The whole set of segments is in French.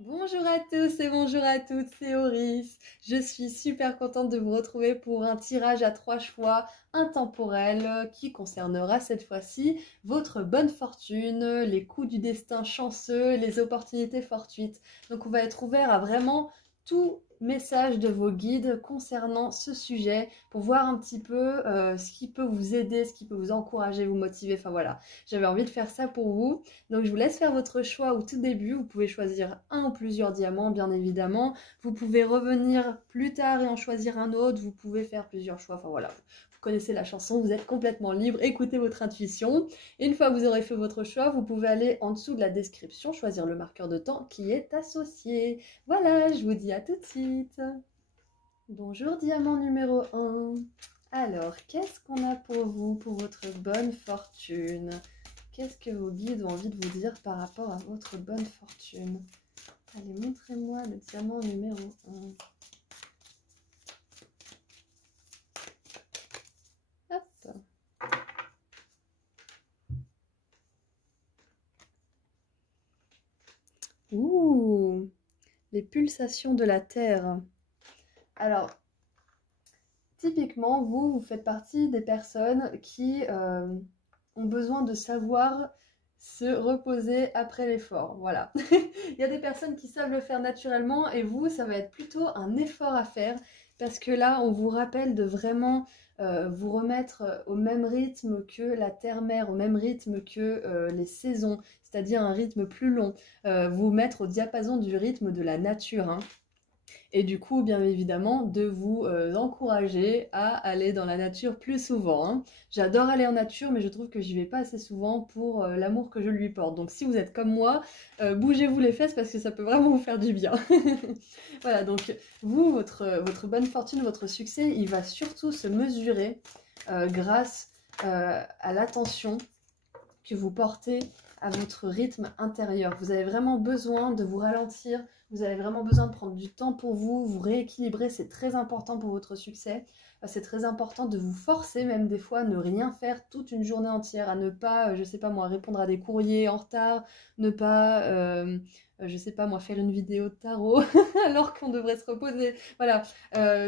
Bonjour à tous et bonjour à toutes, c'est Auris. Je suis super contente de vous retrouver pour un tirage à 3 choix intemporel qui concernera cette fois-ci votre bonne fortune, les coups du destin chanceux, les opportunités fortuites. Donc on va être ouvert à vraiment tout message de vos guides concernant ce sujet pour voir un petit peu ce qui peut vous aider, ce qui peut vous encourager, vous motiver. Enfin voilà, j'avais envie de faire ça pour vous. Donc je vous laisse faire votre choix au tout début. Vous pouvez choisir un ou plusieurs diamants, bien évidemment. Vous pouvez revenir plus tard et en choisir un autre. Vous pouvez faire plusieurs choix. Enfin voilà, vous connaissez la chanson, vous êtes complètement libre. Écoutez votre intuition. Et une fois que vous aurez fait votre choix, vous pouvez aller en dessous de la description, choisir le marqueur de temps qui est associé. Voilà, je vous dis à tout de suite. Bonjour diamant numéro 1. Alors, qu'est-ce qu'on a pour vous, pour votre bonne fortune? Qu'est-ce que vos guides ont envie de vous dire par rapport à votre bonne fortune? Allez, montrez-moi le diamant numéro 1. Hop. Ouh, les pulsations de la Terre. Alors, typiquement, vous faites partie des personnes qui ont besoin de savoir se reposer après l'effort. Voilà. Il y a des personnes qui savent le faire naturellement et vous, ça va être plutôt un effort à faire parce que là, on vous rappelle de vraiment vous remettre au même rythme que la terre-mère, au même rythme que les saisons, c'est-à-dire un rythme plus long. Vous mettre au diapason du rythme de la nature, hein. Et du coup, bien évidemment, de vous encourager à aller dans la nature plus souvent, hein. J'adore aller en nature, mais je trouve que j'y vais pas assez souvent pour l'amour que je lui porte. Donc si vous êtes comme moi, bougez-vous les fesses parce que ça peut vraiment vous faire du bien. Voilà, donc vous, votre bonne fortune, votre succès, il va surtout se mesurer grâce à l'attention que vous portez à votre rythme intérieur. Vous avez vraiment besoin de vous ralentir, vous avez vraiment besoin de prendre du temps pour vous, vous rééquilibrer, c'est très important pour votre succès. C'est très important de vous forcer, même des fois, à ne rien faire toute une journée entière, à ne pas, je sais pas moi, répondre à des courriers en retard, ne pas, je sais pas moi, faire une vidéo de tarot alors qu'on devrait se reposer. Voilà,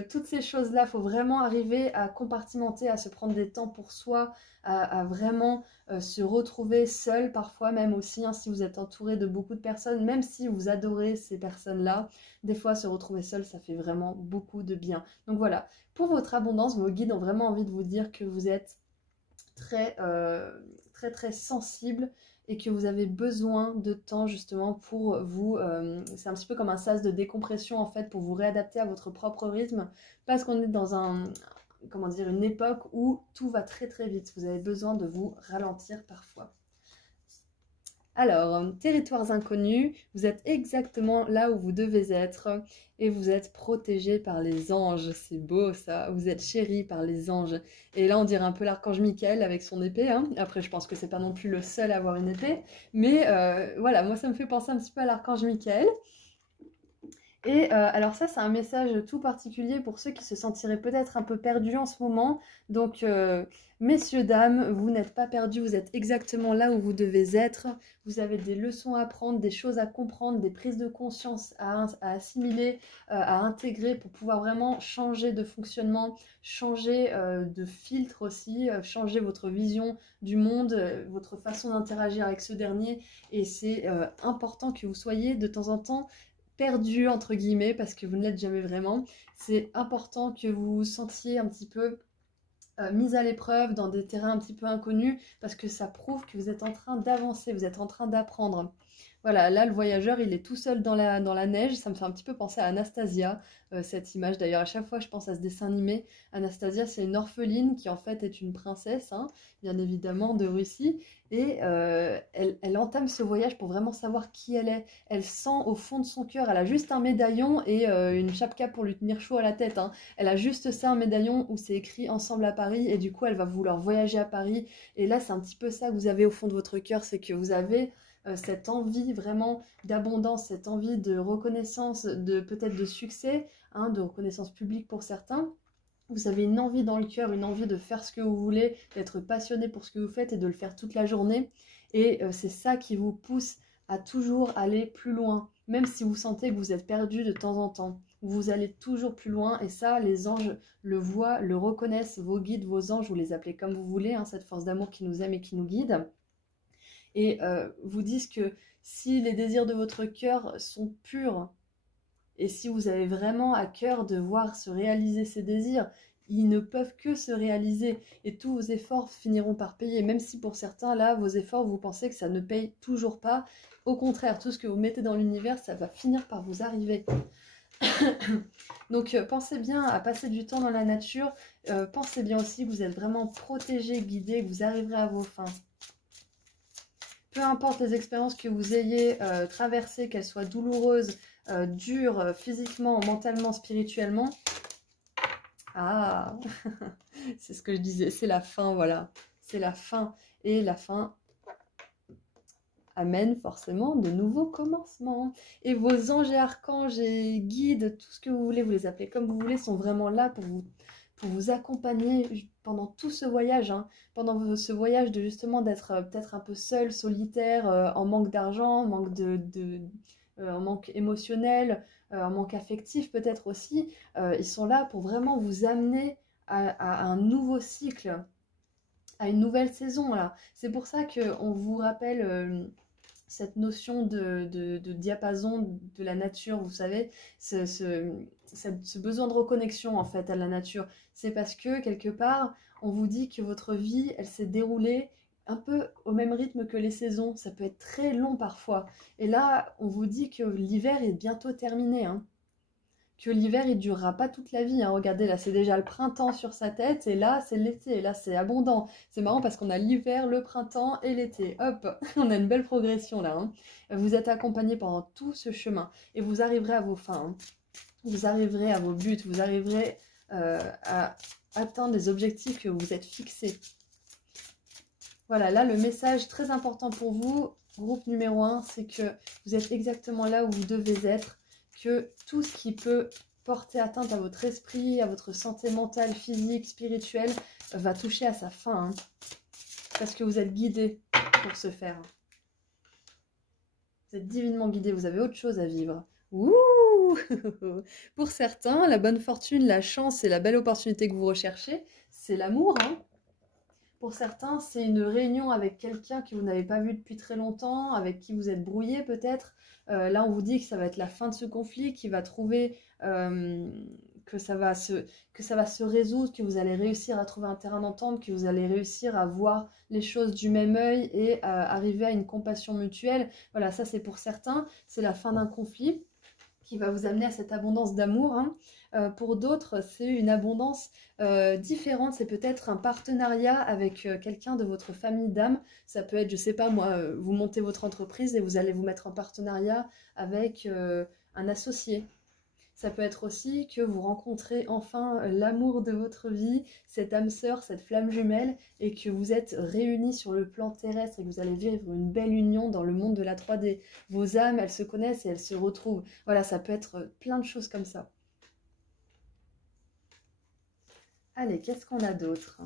toutes ces choses-là, il faut vraiment arriver à compartimenter, à se prendre des temps pour soi, à vraiment se retrouver seul parfois même aussi, hein, si vous êtes entouré de beaucoup de personnes, même si vous adorez ces personnes-là, des fois se retrouver seul, ça fait vraiment beaucoup de bien. Donc voilà, pour votre abondance, vos guides ont vraiment envie de vous dire que vous êtes très sensible et que vous avez besoin de temps justement pour vous, c'est un petit peu comme un sas de décompression en fait, pour vous réadapter à votre propre rythme, parce qu'on est dans comment dire, une époque où tout va très vite. Vous avez besoin de vous ralentir parfois. Alors, territoires inconnus, vous êtes exactement là où vous devez être et vous êtes protégé par les anges. C'est beau ça, vous êtes chéri par les anges. Et là, on dirait un peu l'archange Michael avec son épée, hein. Après, je pense que c'est pas non plus le seul à avoir une épée, mais voilà, moi ça me fait penser un petit peu à l'archange Michael. Et alors ça, c'est un message tout particulier pour ceux qui se sentiraient peut-être un peu perdus en ce moment. Donc, messieurs, dames, vous n'êtes pas perdus, vous êtes exactement là où vous devez être. Vous avez des leçons à apprendre, des choses à comprendre, des prises de conscience à assimiler, à intégrer pour pouvoir vraiment changer de fonctionnement, changer de filtre aussi, changer votre vision du monde, votre façon d'interagir avec ce dernier. Et c'est important que vous soyez de temps en temps perdu entre guillemets parce que vous ne l'êtes jamais vraiment. C'est important que vous vous sentiez un petit peu mis à l'épreuve dans des terrains un petit peu inconnus parce que ça prouve que vous êtes en train d'avancer, vous êtes en train d'apprendre. Voilà, là le voyageur il est tout seul dans la neige, ça me fait un petit peu penser à Anastasia, cette image d'ailleurs, à chaque fois je pense à ce dessin animé. Anastasia c'est une orpheline qui en fait est une princesse, hein, bien évidemment de Russie, et elle entame ce voyage pour vraiment savoir qui elle est. Elle sent au fond de son cœur, elle a juste un médaillon et une chapka pour lui tenir chaud à la tête, hein. Elle a juste ça, un médaillon où c'est écrit ensemble à Paris et du coup elle va vouloir voyager à Paris. Et là c'est un petit peu ça que vous avez au fond de votre cœur, c'est que vous avez cette envie vraiment d'abondance, cette envie de reconnaissance, de peut-être de succès, hein, de reconnaissance publique pour certains. Vous avez une envie dans le cœur, une envie de faire ce que vous voulez, d'être passionné pour ce que vous faites et de le faire toute la journée. Et c'est ça qui vous pousse à toujours aller plus loin, même si vous sentez que vous êtes perdu de temps en temps. Vous allez toujours plus loin et ça, les anges le voient, le reconnaissent, vos guides, vos anges, vous les appelez comme vous voulez, hein, cette force d'amour qui nous aime et qui nous guide. Et vous disent que si les désirs de votre cœur sont purs, et si vous avez vraiment à cœur de voir se réaliser ces désirs, ils ne peuvent que se réaliser et tous vos efforts finiront par payer. Même si pour certains, là, vos efforts, vous pensez que ça ne paye toujours pas. Au contraire, tout ce que vous mettez dans l'univers, ça va finir par vous arriver. Donc pensez bien à passer du temps dans la nature. Pensez bien aussi que vous êtes vraiment protégé, guidé, que vous arriverez à vos fins. Peu importe les expériences que vous ayez traversées, qu'elles soient douloureuses, dures, physiquement, mentalement, spirituellement. Ah, c'est ce que je disais, c'est la fin, voilà. C'est la fin. Et la fin amène forcément de nouveaux commencements. Et vos anges et archanges et guides, tout ce que vous voulez, vous les appelez comme vous voulez, sont vraiment là pour vous accompagner pendant tout ce voyage. Hein. Pendant ce voyage de justement d'être peut-être un peu seul, solitaire, en manque d'argent, en manque émotionnel, en manque affectif peut-être aussi. Ils sont là pour vraiment vous amener à un nouveau cycle, à une nouvelle saison. C'est pour ça qu'on vous rappelle cette notion de diapason de la nature, vous savez, ce besoin de reconnexion en fait à la nature. C'est parce que quelque part, on vous dit que votre vie, elle s'est déroulée un peu au même rythme que les saisons. Ça peut être très long parfois. Et là, on vous dit que l'hiver est bientôt terminé, hein. Que l'hiver, il durera pas toute la vie. Hein. Regardez, là, c'est déjà le printemps sur sa tête, et là, c'est l'été, et là, c'est abondant. C'est marrant parce qu'on a l'hiver, le printemps et l'été. Hop, on a une belle progression là. Hein. Vous êtes accompagné pendant tout ce chemin, et vous arriverez à vos fins. Hein. Vous arriverez à vos buts, vous arriverez à atteindre les objectifs que vous êtes fixés. Voilà, là, le message très important pour vous, groupe numéro 1, c'est que vous êtes exactement là où vous devez être, que tout ce qui peut porter atteinte à votre esprit, à votre santé mentale, physique, spirituelle, va toucher à sa fin. Hein, parce que vous êtes guidé pour ce faire. Vous êtes divinement guidé, vous avez autre chose à vivre. Ouh. Pour certains, la bonne fortune, la chance et la belle opportunité que vous recherchez, c'est l'amour. Hein. Pour certains, c'est une réunion avec quelqu'un que vous n'avez pas vu depuis très longtemps, avec qui vous êtes brouillé peut-être. Là, on vous dit que ça va être la fin de ce conflit, qu'il va trouver que ça va se résoudre, que vous allez réussir à trouver un terrain d'entente, que vous allez réussir à voir les choses du même œil et arriver à une compassion mutuelle. Voilà, ça c'est pour certains, c'est la fin d'un conflit qui va vous amener à cette abondance d'amour. Hein. Pour d'autres, c'est une abondance différente. C'est peut-être un partenariat avec quelqu'un de votre famille d'âme. Ça peut être, je sais pas moi, vous montez votre entreprise et vous allez vous mettre en partenariat avec un associé. Ça peut être aussi que vous rencontrez enfin l'amour de votre vie, cette âme sœur, cette flamme jumelle, et que vous êtes réunis sur le plan terrestre et que vous allez vivre une belle union dans le monde de la 3D. Vos âmes, elles se connaissent et elles se retrouvent. Voilà, ça peut être plein de choses comme ça. Allez, qu'est-ce qu'on a d'autre?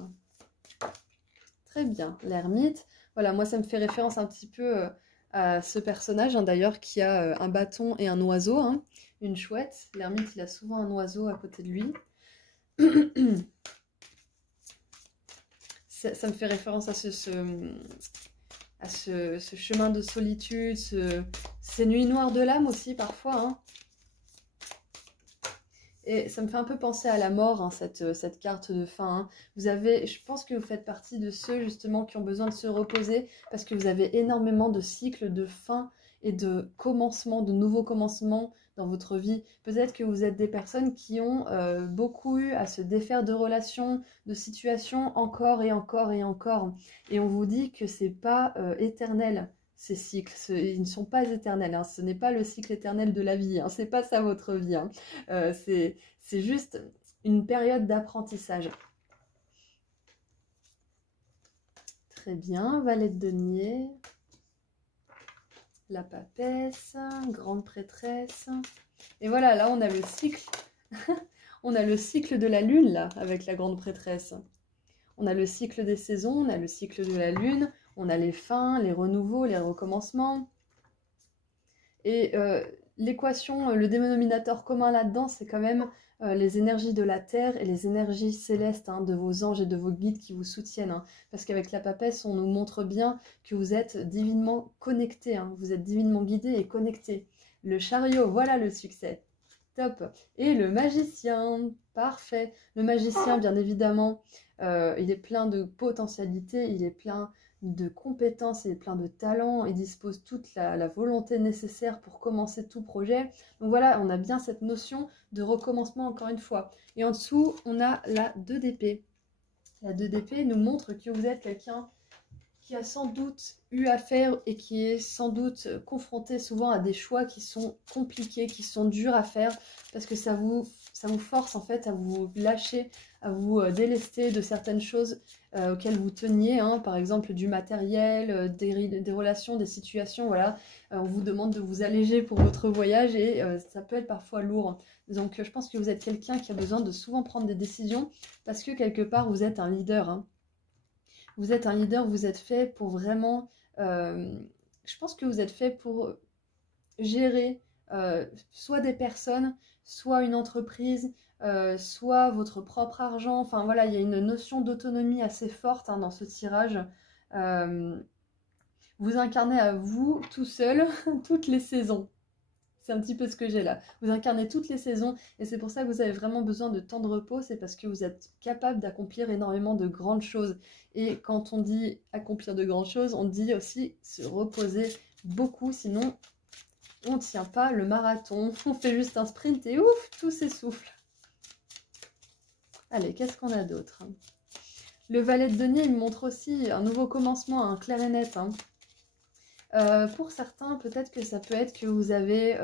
Très bien, l'ermite. Voilà, moi ça me fait référence un petit peu à ce personnage, hein, d'ailleurs, qui a un bâton et un oiseau, hein, une chouette. L'ermite, il a souvent un oiseau à côté de lui. Ça me fait référence à ce chemin de solitude, ces nuits noires de l'âme aussi parfois. Hein. Et ça me fait un peu penser à la mort, hein, cette carte de fin. Hein. Je pense que vous faites partie de ceux justement qui ont besoin de se reposer parce que vous avez énormément de cycles de fin et de commencement, de nouveaux commencements dans votre vie. Peut-être que vous êtes des personnes qui ont beaucoup eu à se défaire de relations, de situations encore et encore et encore. Et on vous dit que c'est pas éternel. Ces cycles, ils ne sont pas éternels, hein. Ce n'est pas le cycle éternel de la vie, hein. C'est pas ça votre vie, hein. C'est juste une période d'apprentissage. Très bien, valet de denier, la papesse, grande prêtresse. Et voilà, là on a le cycle, on a le cycle de la lune là, avec la grande prêtresse. On a le cycle des saisons, on a le cycle de la lune, on a les fins, les renouveaux, les recommencements. Et l'équation, le dénominateur commun là-dedans, c'est quand même les énergies de la Terre et les énergies célestes hein, de vos anges et de vos guides qui vous soutiennent. Hein. Parce qu'avec la papesse, on nous montre bien que vous êtes divinement connectés, hein, vous êtes divinement guidés et connectés. Le chariot, voilà le succès. Top. Et le magicien, parfait. Le magicien, bien évidemment, il est plein de potentialités, il est plein de compétences, il est plein de talents, il dispose toute la volonté nécessaire pour commencer tout projet. Donc voilà, on a bien cette notion de recommencement encore une fois. Et en dessous, on a la 2 d'épée. La 2 d'épée nous montre que vous êtes quelqu'un qui a sans doute eu affaire et qui est sans doute confronté souvent à des choix qui sont compliqués, qui sont durs à faire, parce que ça vous force en fait à vous lâcher, à vous délester de certaines choses auxquelles vous teniez, hein, par exemple du matériel, des relations, des situations, voilà. On vous demande de vous alléger pour votre voyage et ça peut être parfois lourd. Donc je pense que vous êtes quelqu'un qui a besoin de souvent prendre des décisions parce que quelque part vous êtes un leader, hein. Vous êtes un leader, vous êtes fait pour vraiment... je pense que vous êtes fait pour gérer soit des personnes, soit une entreprise, soit votre propre argent. Enfin voilà, il y a une notion d'autonomie assez forte hein, dans ce tirage. Vous incarnez à vous tout seul toutes les saisons. C'est un petit peu ce que j'ai là. Vous incarnez toutes les saisons et c'est pour ça que vous avez vraiment besoin de temps de repos. C'est parce que vous êtes capable d'accomplir énormément de grandes choses. Et quand on dit accomplir de grandes choses, on dit aussi se reposer beaucoup. Sinon, on ne tient pas le marathon. On fait juste un sprint et ouf, tout s'essouffle. Allez, qu'est-ce qu'on a d'autre? Le valet de denier, il montre aussi un nouveau commencement, un clair et net. Hein. Pour certains, peut-être que ça peut être que vous avez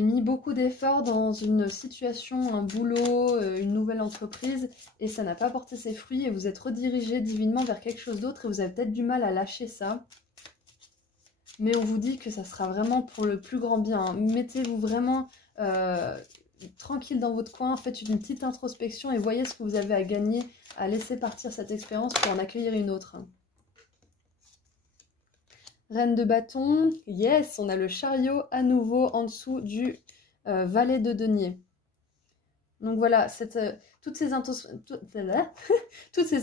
mis beaucoup d'efforts dans une situation, un boulot, une nouvelle entreprise et ça n'a pas porté ses fruits et vous êtes redirigé divinement vers quelque chose d'autre et vous avez peut-être du mal à lâcher ça. Mais on vous dit que ça sera vraiment pour le plus grand bien. Hein. Mettez-vous vraiment tranquille dans votre coin, faites une petite introspection et voyez ce que vous avez à gagner à laisser partir cette expérience pour en accueillir une autre. Reine de bâton, yes, on a le chariot à nouveau en dessous du valet de denier. Donc voilà, toutes ces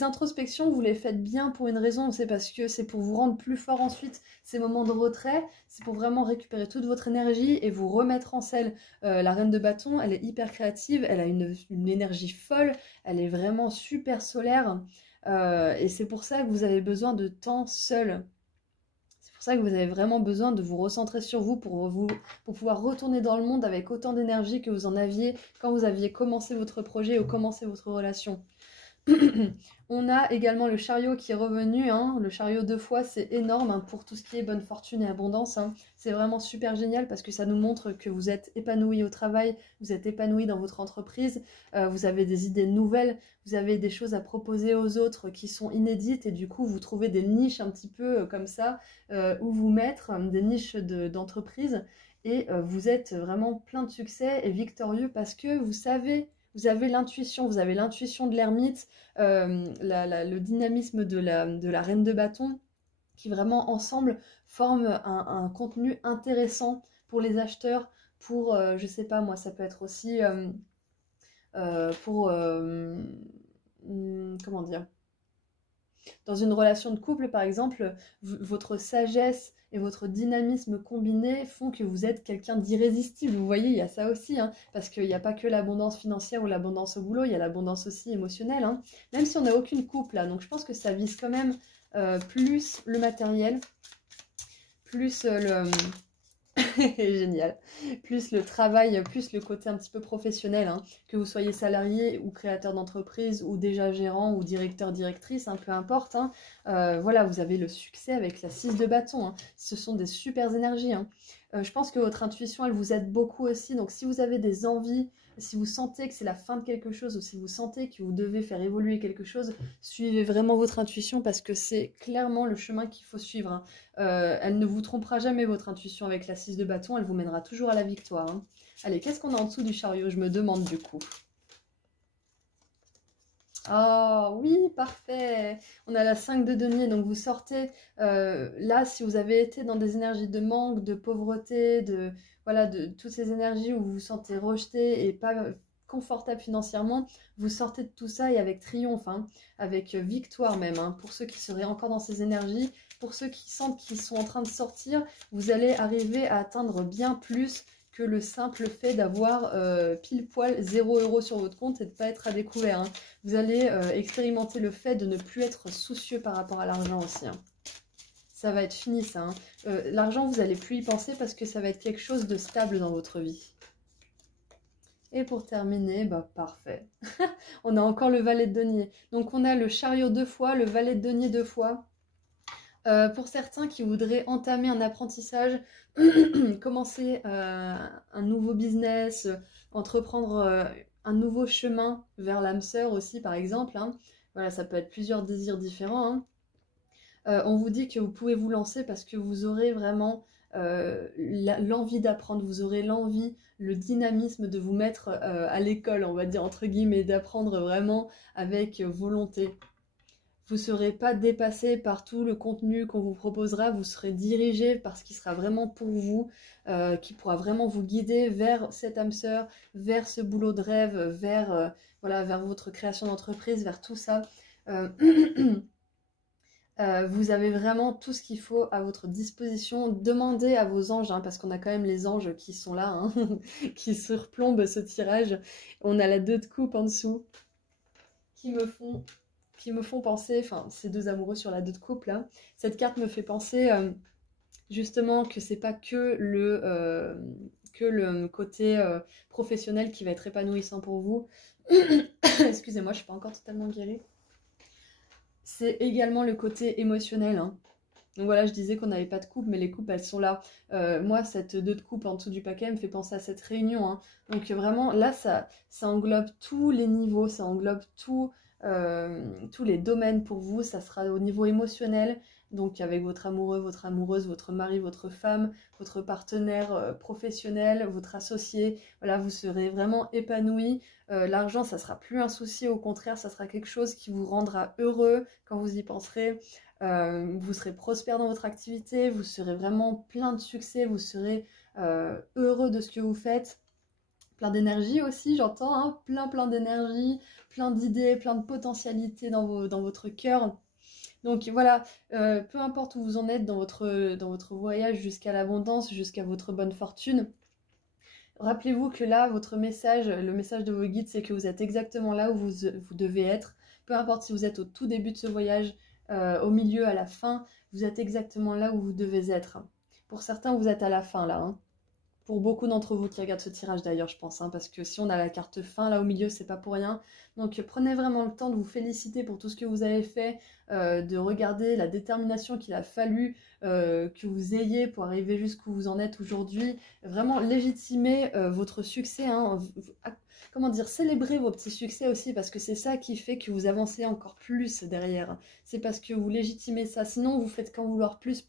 introspections, vous les faites bien pour une raison, c'est parce que c'est pour vous rendre plus fort ensuite, ces moments de retrait, c'est pour vraiment récupérer toute votre énergie et vous remettre en selle. La reine de bâton, elle est hyper créative, elle a une énergie folle, elle est vraiment super solaire et c'est pour ça que vous avez besoin de temps seul. C'est pour ça que vous avez vraiment besoin de vous recentrer sur vous pour pouvoir retourner dans le monde avec autant d'énergie que vous en aviez quand vous aviez commencé votre projet ou commencé votre relation. On a également le chariot qui est revenu, hein. Le chariot 2 fois, c'est énorme hein, pour tout ce qui est bonne fortune et abondance. Hein. C'est vraiment super génial parce que ça nous montre que vous êtes épanoui au travail, vous êtes épanoui dans votre entreprise, vous avez des idées nouvelles, vous avez des choses à proposer aux autres qui sont inédites et du coup vous trouvez des niches un petit peu comme ça où vous mettre, des niches d'entreprise et vous êtes vraiment plein de succès et victorieux parce que vous savez... Vous avez l'intuition de l'ermite, le dynamisme de la reine de bâton, qui vraiment ensemble forment un contenu intéressant pour les acheteurs, pour, je sais pas moi, ça peut être aussi pour, comment dire, dans une relation de couple, par exemple, votre sagesse et votre dynamisme combiné font que vous êtes quelqu'un d'irrésistible. Vous voyez, il y a ça aussi, hein, parce qu'il n'y a pas que l'abondance financière ou l'abondance au boulot, il y a l'abondance aussi émotionnelle, hein, même si on n'a aucune couple là. Donc je pense que ça vise quand même plus le matériel, plus le... Génial. Plus le travail, plus le côté un petit peu professionnel, hein, que vous soyez salarié ou créateur d'entreprise ou déjà gérant ou directeur, directrice, hein, peu importe. Hein, voilà, vous avez le succès avec la 6 de bâton. Hein. Ce sont des super énergies. Hein. Je pense que votre intuition, elle vous aide beaucoup aussi. Donc si vous avez des envies, si vous sentez que c'est la fin de quelque chose ou si vous sentez que vous devez faire évoluer quelque chose, suivez vraiment votre intuition parce que c'est clairement le chemin qu'il faut suivre. Hein. Elle ne vous trompera jamais votre intuition avec la 6 de bâton, elle vous mènera toujours à la victoire. Hein. Allez, qu'est-ce qu'on a en dessous du chariot? Je me demande du coup. Oh oui, parfait. On a la 5 de denier, donc vous sortez là, si vous avez été dans des énergies de manque, de pauvreté, voilà, de toutes ces énergies où vous vous sentez rejeté et pas confortable financièrement, vous sortez de tout ça et avec triomphe, hein, avec victoire même, hein, pour ceux qui seraient encore dans ces énergies, pour ceux qui sentent qu'ils sont en train de sortir, vous allez arriver à atteindre bien plus que le simple fait d'avoir pile poil 0 € sur votre compte et de ne pas être à découvert, hein. Vous allez expérimenter le fait de ne plus être soucieux par rapport à l'argent aussi, hein. Ça va être fini ça, hein. L'argent, vous n'allez plus y penser parce que ça va être quelque chose de stable dans votre vie. Et pour terminer, bah parfait. On a encore le valet de denier. Donc on a le chariot 2 fois, le valet de denier 2 fois. Pour certains qui voudraient entamer un apprentissage, commencer un nouveau business, entreprendre un nouveau chemin vers l'âme sœur aussi par exemple, hein. Voilà, ça peut être plusieurs désirs différents, hein. On vous dit que vous pouvez vous lancer parce que vous aurez vraiment l'envie d'apprendre, vous aurez l'envie, le dynamisme de vous mettre à l'école, on va dire entre guillemets, d'apprendre vraiment avec volonté. Vous ne serez pas dépassé par tout le contenu qu'on vous proposera, vous serez dirigé par ce qui sera vraiment pour vous, qui pourra vraiment vous guider vers cette âme sœur, vers ce boulot de rêve, voilà, vers votre création d'entreprise, vers tout ça. Vous avez vraiment tout ce qu'il faut à votre disposition. Demandez à vos anges, hein, parce qu'on a quand même les anges qui sont là, hein, qui surplombent ce tirage. On a la 2 de coupe en dessous, qui me font penser, enfin ces deux amoureux sur la 2 de coupe là, cette carte me fait penser justement que c'est pas que le côté professionnel qui va être épanouissant pour vous. Excusez-moi, je suis pas encore totalement guérie. C'est également le côté émotionnel, hein. Donc voilà, je disais qu'on n'avait pas de coupe, mais les coupes, elles sont là. Moi, cette 2 de coupe en dessous du paquet me fait penser à cette réunion, hein. Donc vraiment, là, ça englobe tous les niveaux, ça englobe tous les domaines pour vous. Ça sera au niveau émotionnel, donc avec votre amoureux, votre amoureuse, votre mari, votre femme, votre partenaire professionnel, votre associé. Voilà, vous serez vraiment épanoui. L'argent, ça sera plus un souci, au contraire, ça sera quelque chose qui vous rendra heureux quand vous y penserez. Vous serez prospère dans votre activité, vous serez vraiment plein de succès, vous serez heureux de ce que vous faites. Plein d'énergie aussi, j'entends, hein, plein d'énergie, plein d'idées, plein de potentialités dans votre cœur. Donc voilà, peu importe où vous en êtes dans votre voyage jusqu'à l'abondance, jusqu'à votre bonne fortune, rappelez-vous que là, votre message, le message de vos guides, c'est que vous êtes exactement là où vous devez être. Peu importe si vous êtes au tout début de ce voyage, au milieu, à la fin, vous êtes exactement là où vous devez être. Pour certains, vous êtes à la fin là, hein. Pour beaucoup d'entre vous qui regardent ce tirage d'ailleurs, je pense, hein, parce que si on a la carte fin là au milieu, c'est pas pour rien. Donc prenez vraiment le temps de vous féliciter pour tout ce que vous avez fait, de regarder la détermination qu'il a fallu que vous ayez pour arriver jusqu'où vous en êtes aujourd'hui. Vraiment légitimer votre succès, hein. Comment dire, célébrez vos petits succès aussi, parce que c'est ça qui fait que vous avancez encore plus derrière. C'est parce que vous légitimez ça. Sinon, vous faites qu'en vouloir plus,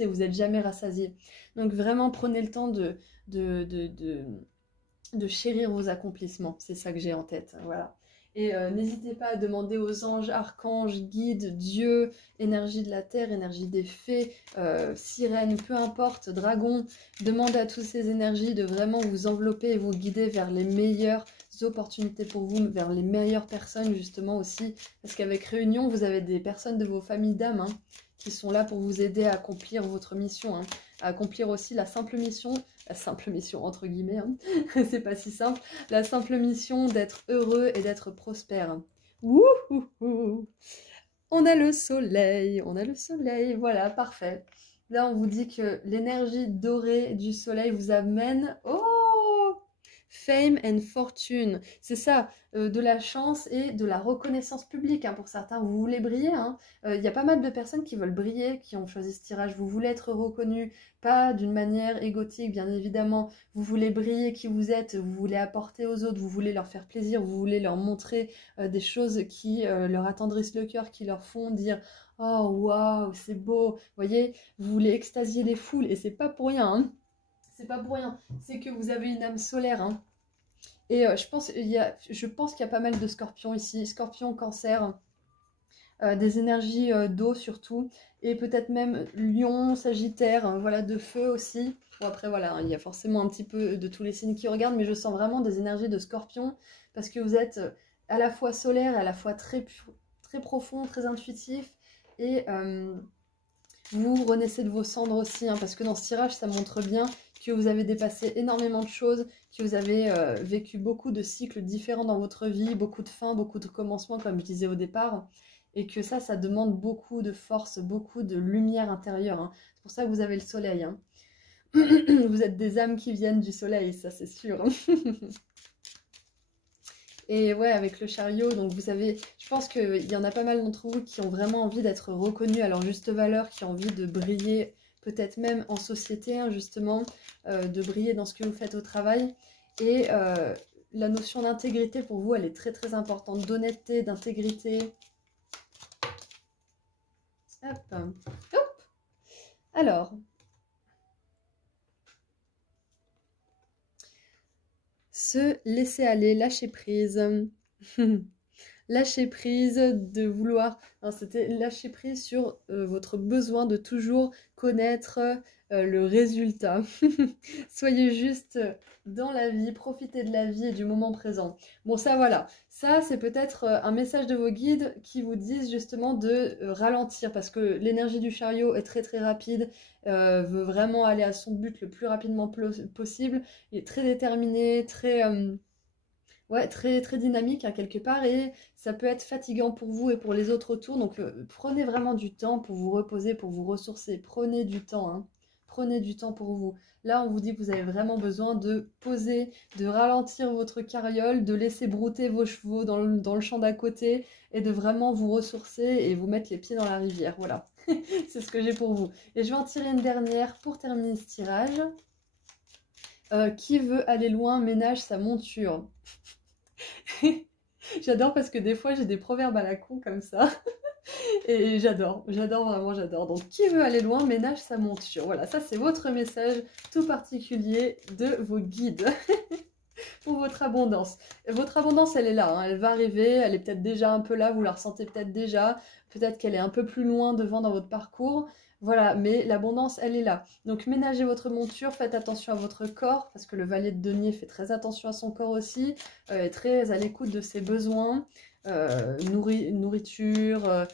et vous n'êtes jamais rassasié. Donc vraiment, prenez le temps de chérir vos accomplissements. C'est ça que j'ai en tête, voilà. Et n'hésitez pas à demander aux anges, archanges, guides, dieux, énergie de la terre, énergie des fées, sirènes, peu importe, dragons. Demandez à toutes ces énergies de vraiment vous envelopper et vous guider vers les meilleures opportunités pour vous, vers les meilleures personnes justement aussi. Parce qu'avec Réunion, vous avez des personnes de vos familles d'âmes, hein, qui sont là pour vous aider à accomplir votre mission, hein, à accomplir aussi la simple mission entre guillemets, hein, c'est pas si simple, la simple mission d'être heureux et d'être prospère. Wouhouhou. On a le soleil, voilà, parfait. Là, on vous dit que l'énergie dorée du soleil vous amène... Oh, fame and fortune, c'est ça, de la chance et de la reconnaissance publique, hein, pour certains. Vous voulez briller, hein. Y a pas mal de personnes qui veulent briller, qui ont choisi ce tirage. Vous voulez être reconnu, pas d'une manière égotique, bien évidemment. Vous voulez briller qui vous êtes, vous voulez apporter aux autres, vous voulez leur faire plaisir, vous voulez leur montrer des choses qui leur attendrissent le cœur, qui leur font dire « Oh, waouh, c'est beau !» Vous voyez, vous voulez extasier les foules, et c'est pas pour rien, hein. C'est pas pour rien, c'est que vous avez une âme solaire, hein. Et je pense qu'il y a pas mal de scorpions ici, scorpion, cancer, des énergies d'eau surtout, et peut-être même lion, sagittaire, hein, voilà, de feu aussi. Bon après voilà, hein, il y a forcément un petit peu de tous les signes qui regardent, mais je sens vraiment des énergies de scorpion, parce que vous êtes à la fois solaire, à la fois très profond, très intuitif, et vous renaissez de vos cendres aussi, hein, parce que dans ce tirage, ça montre bien que vous avez dépassé énormément de choses, que vous avez vécu beaucoup de cycles différents dans votre vie, beaucoup de fins, beaucoup de commencements, comme je disais au départ, et que ça demande beaucoup de force, beaucoup de lumière intérieure, hein. C'est pour ça que vous avez le soleil, hein. Vous êtes des âmes qui viennent du soleil, ça c'est sûr. Et ouais, avec le chariot, donc vous savez, je pense qu'il y en a pas mal d'entre vous qui ont vraiment envie d'être reconnus à leur juste valeur, qui ont envie de briller, peut-être même en société, hein, justement, de briller dans ce que vous faites au travail. Et la notion d'intégrité, pour vous, elle est très très importante, d'honnêteté, d'intégrité. Hop, hop. Alors, se laisser aller, lâcher prise. Lâcher prise de vouloir... Non, c'était lâcher prise sur votre besoin de toujours connaître le résultat. Soyez juste dans la vie, profitez de la vie et du moment présent. Bon, ça voilà. Ça, c'est peut-être un message de vos guides qui vous disent justement de ralentir parce que l'énergie du chariot est très très rapide, veut vraiment aller à son but le plus rapidement possible. Il est très déterminé, très... ouais, très, très dynamique hein, quelque part et ça peut être fatigant pour vous et pour les autres autour. Donc prenez vraiment du temps pour vous reposer, pour vous ressourcer. Prenez du temps, hein. Prenez du temps pour vous. Là, on vous dit que vous avez vraiment besoin de poser, de ralentir votre carriole, de laisser brouter vos chevaux dans le champ d'à côté et de vraiment vous ressourcer et vous mettre les pieds dans la rivière. Voilà, c'est ce que j'ai pour vous. Et je vais en tirer une dernière pour terminer ce tirage. Qui veut aller loin ménage sa monture. J'adore parce que des fois j'ai des proverbes à la con comme ça. Et j'adore vraiment, j'adore. Donc qui veut aller loin ménage sa monture. Voilà, ça c'est votre message tout particulier de vos guides. Pour votre abondance. Et votre abondance, elle est là, hein, elle va arriver, elle est peut-être déjà un peu là, vous la ressentez peut-être déjà, peut-être qu'elle est un peu plus loin devant dans votre parcours, voilà, mais l'abondance, elle est là. Donc ménagez votre monture, faites attention à votre corps, parce que le valet de denier fait très attention à son corps aussi, est très à l'écoute de ses besoins, nourriture,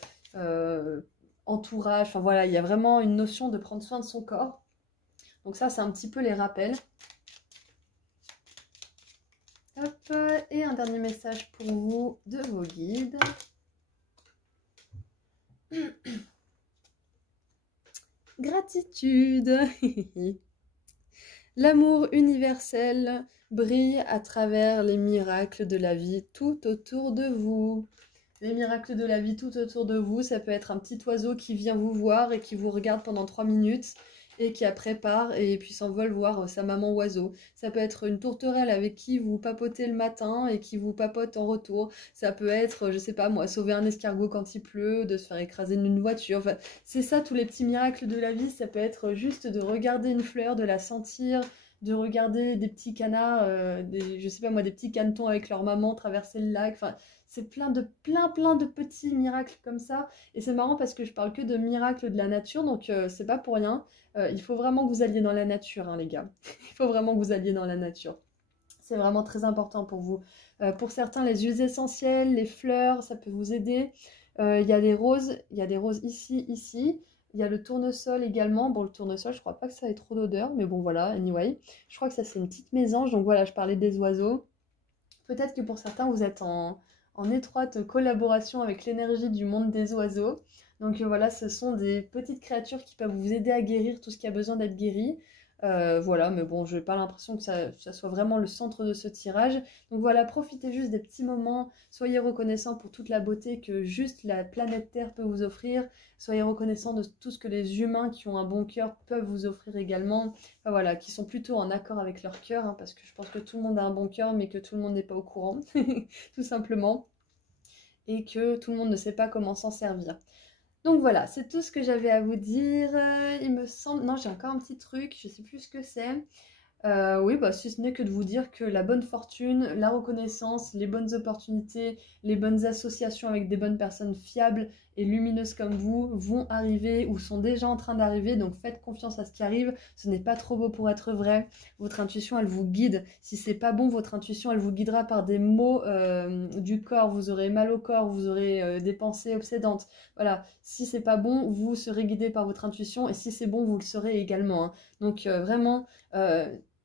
entourage, enfin voilà, il y a vraiment une notion de prendre soin de son corps. Donc ça, c'est un petit peu les rappels. Hop, et un dernier message pour vous de vos guides. Gratitude. L'amour universel brille à travers les miracles de la vie tout autour de vous. Les miracles de la vie tout autour de vous, ça peut être un petit oiseau qui vient vous voir et qui vous regarde pendant 3 minutes et qui après part et puis s'envole voir sa maman oiseau. Ça peut être une tourterelle avec qui vous papotez le matin et qui vous papote en retour. Ça peut être, je sais pas moi, sauver un escargot quand il pleut, de se faire écraser d'une voiture. Enfin, c'est ça tous les petits miracles de la vie. Ça peut être juste de regarder une fleur, de la sentir, de regarder des petits canards, je sais pas moi, des petits canetons avec leur maman traverser le lac. Enfin, c'est plein de petits miracles comme ça. Et c'est marrant parce que je parle que de miracles de la nature, donc c'est pas pour rien. Il faut vraiment que vous alliez dans la nature, hein, les gars. Il faut vraiment que vous alliez dans la nature. C'est vraiment très important pour vous. Pour certains, les huiles essentielles, les fleurs, ça peut vous aider. Il y a des roses ici, ici. Il y a le tournesol également. Bon, le tournesol, je crois pas que ça ait trop d'odeur, mais bon, voilà, anyway. Je crois que ça, c'est une petite mésange. Donc voilà, je parlais des oiseaux. Peut-être que pour certains, vous êtes en étroite collaboration avec l'énergie du monde des oiseaux. Donc voilà, ce sont des petites créatures qui peuvent vous aider à guérir tout ce qui a besoin d'être guéri. Voilà, mais bon, je n'ai pas l'impression que ça soit vraiment le centre de ce tirage. Donc voilà, profitez juste des petits moments, soyez reconnaissants pour toute la beauté que juste la planète Terre peut vous offrir. Soyez reconnaissants de tout ce que les humains qui ont un bon cœur peuvent vous offrir également. Enfin, voilà, qui sont plutôt en accord avec leur cœur, hein, parce que je pense que tout le monde a un bon cœur, mais que tout le monde n'est pas au courant, tout simplement. Et que tout le monde ne sait pas comment s'en servir. Donc voilà, c'est tout ce que j'avais à vous dire. Il me semble... Non, j'ai encore un petit truc, je ne sais plus ce que c'est. Oui, bah, si ce n'est que de vous dire que la bonne fortune, la reconnaissance, les bonnes opportunités, les bonnes associations avec des bonnes personnes fiables et lumineuses comme vous vont arriver ou sont déjà en train d'arriver. Donc faites confiance à ce qui arrive. Ce n'est pas trop beau pour être vrai. Votre intuition, elle vous guide. Si c'est pas bon, votre intuition, elle vous guidera par des mots du corps. Vous aurez mal au corps, vous aurez des pensées obsédantes. Voilà. Si c'est pas bon, vous serez guidé par votre intuition. Et si c'est bon, vous le serez également, hein. Donc vraiment.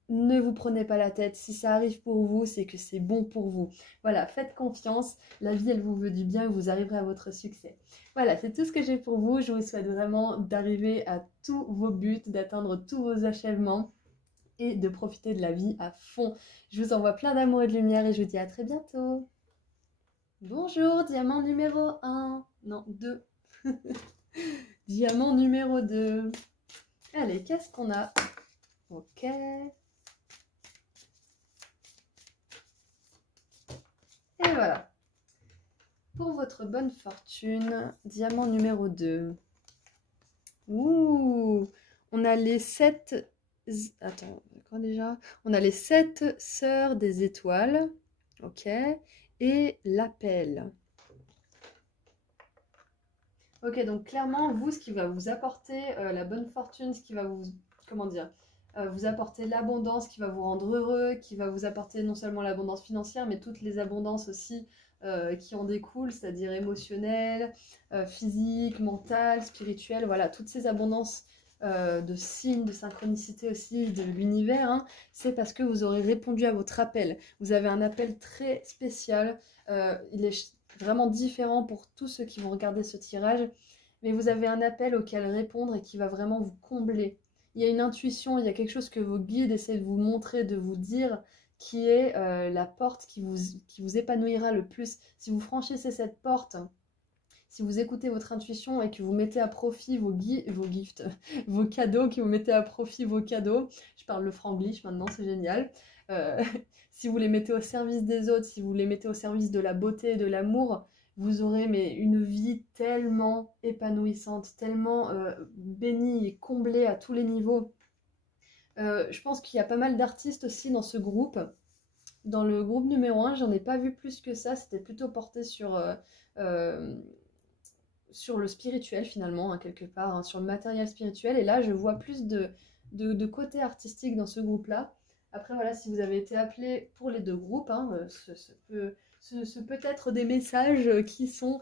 Ne vous prenez pas la tête, si ça arrive pour vous, c'est que c'est bon pour vous. Voilà, faites confiance, la vie elle vous veut du bien et vous arriverez à votre succès. Voilà, c'est tout ce que j'ai pour vous, je vous souhaite vraiment d'arriver à tous vos buts, d'atteindre tous vos achèvements et de profiter de la vie à fond. Je vous envoie plein d'amour et de lumière et je vous dis à très bientôt. Bonjour, diamant numéro 1, non 2. Diamant numéro 2. Allez, qu'est-ce qu'on a? Ok. Et voilà, pour votre bonne fortune, diamant numéro 2. Ouh, on a les 7... Attends, quoi déjà? On a les 7 sœurs des étoiles, ok, et l'appel. Ok, donc clairement, vous, ce qui va vous apporter la bonne fortune, ce qui va vous... Comment dire? Vous apporter l'abondance, qui va vous rendre heureux, qui va vous apporter non seulement l'abondance financière, mais toutes les abondances aussi qui en découlent, c'est-à-dire émotionnelles, physiques, mentales, spirituelles, voilà, toutes ces abondances de signes, de synchronicité aussi, de l'univers, hein, c'est parce que vous aurez répondu à votre appel. Vous avez un appel très spécial, il est vraiment différent pour tous ceux qui vont regarder ce tirage, mais vous avez un appel auquel répondre et qui va vraiment vous combler. Il y a une intuition, il y a quelque chose que vos guides essaient de vous montrer, de vous dire, qui est la porte qui vous épanouira le plus. Si vous franchissez cette porte, si vous écoutez votre intuition et que vous mettez à profit vos gifts, vos cadeaux, que vous mettez à profit vos cadeaux, je parle le franglish maintenant, c'est génial. Euh, si vous les mettez au service des autres, si vous les mettez au service de la beauté et de l'amour, vous aurez mais, une vie tellement épanouissante, tellement bénie et comblée à tous les niveaux. Je pense qu'il y a pas mal d'artistes aussi dans ce groupe. Dans le groupe numéro 1, j'en ai pas vu plus que ça, c'était plutôt porté sur le spirituel finalement, hein, quelque part, hein, sur le matériel spirituel. Et là, je vois plus de côté artistique dans ce groupe-là. Après, voilà, si vous avez été appelé pour les deux groupes, hein, ce peut être des messages qui sont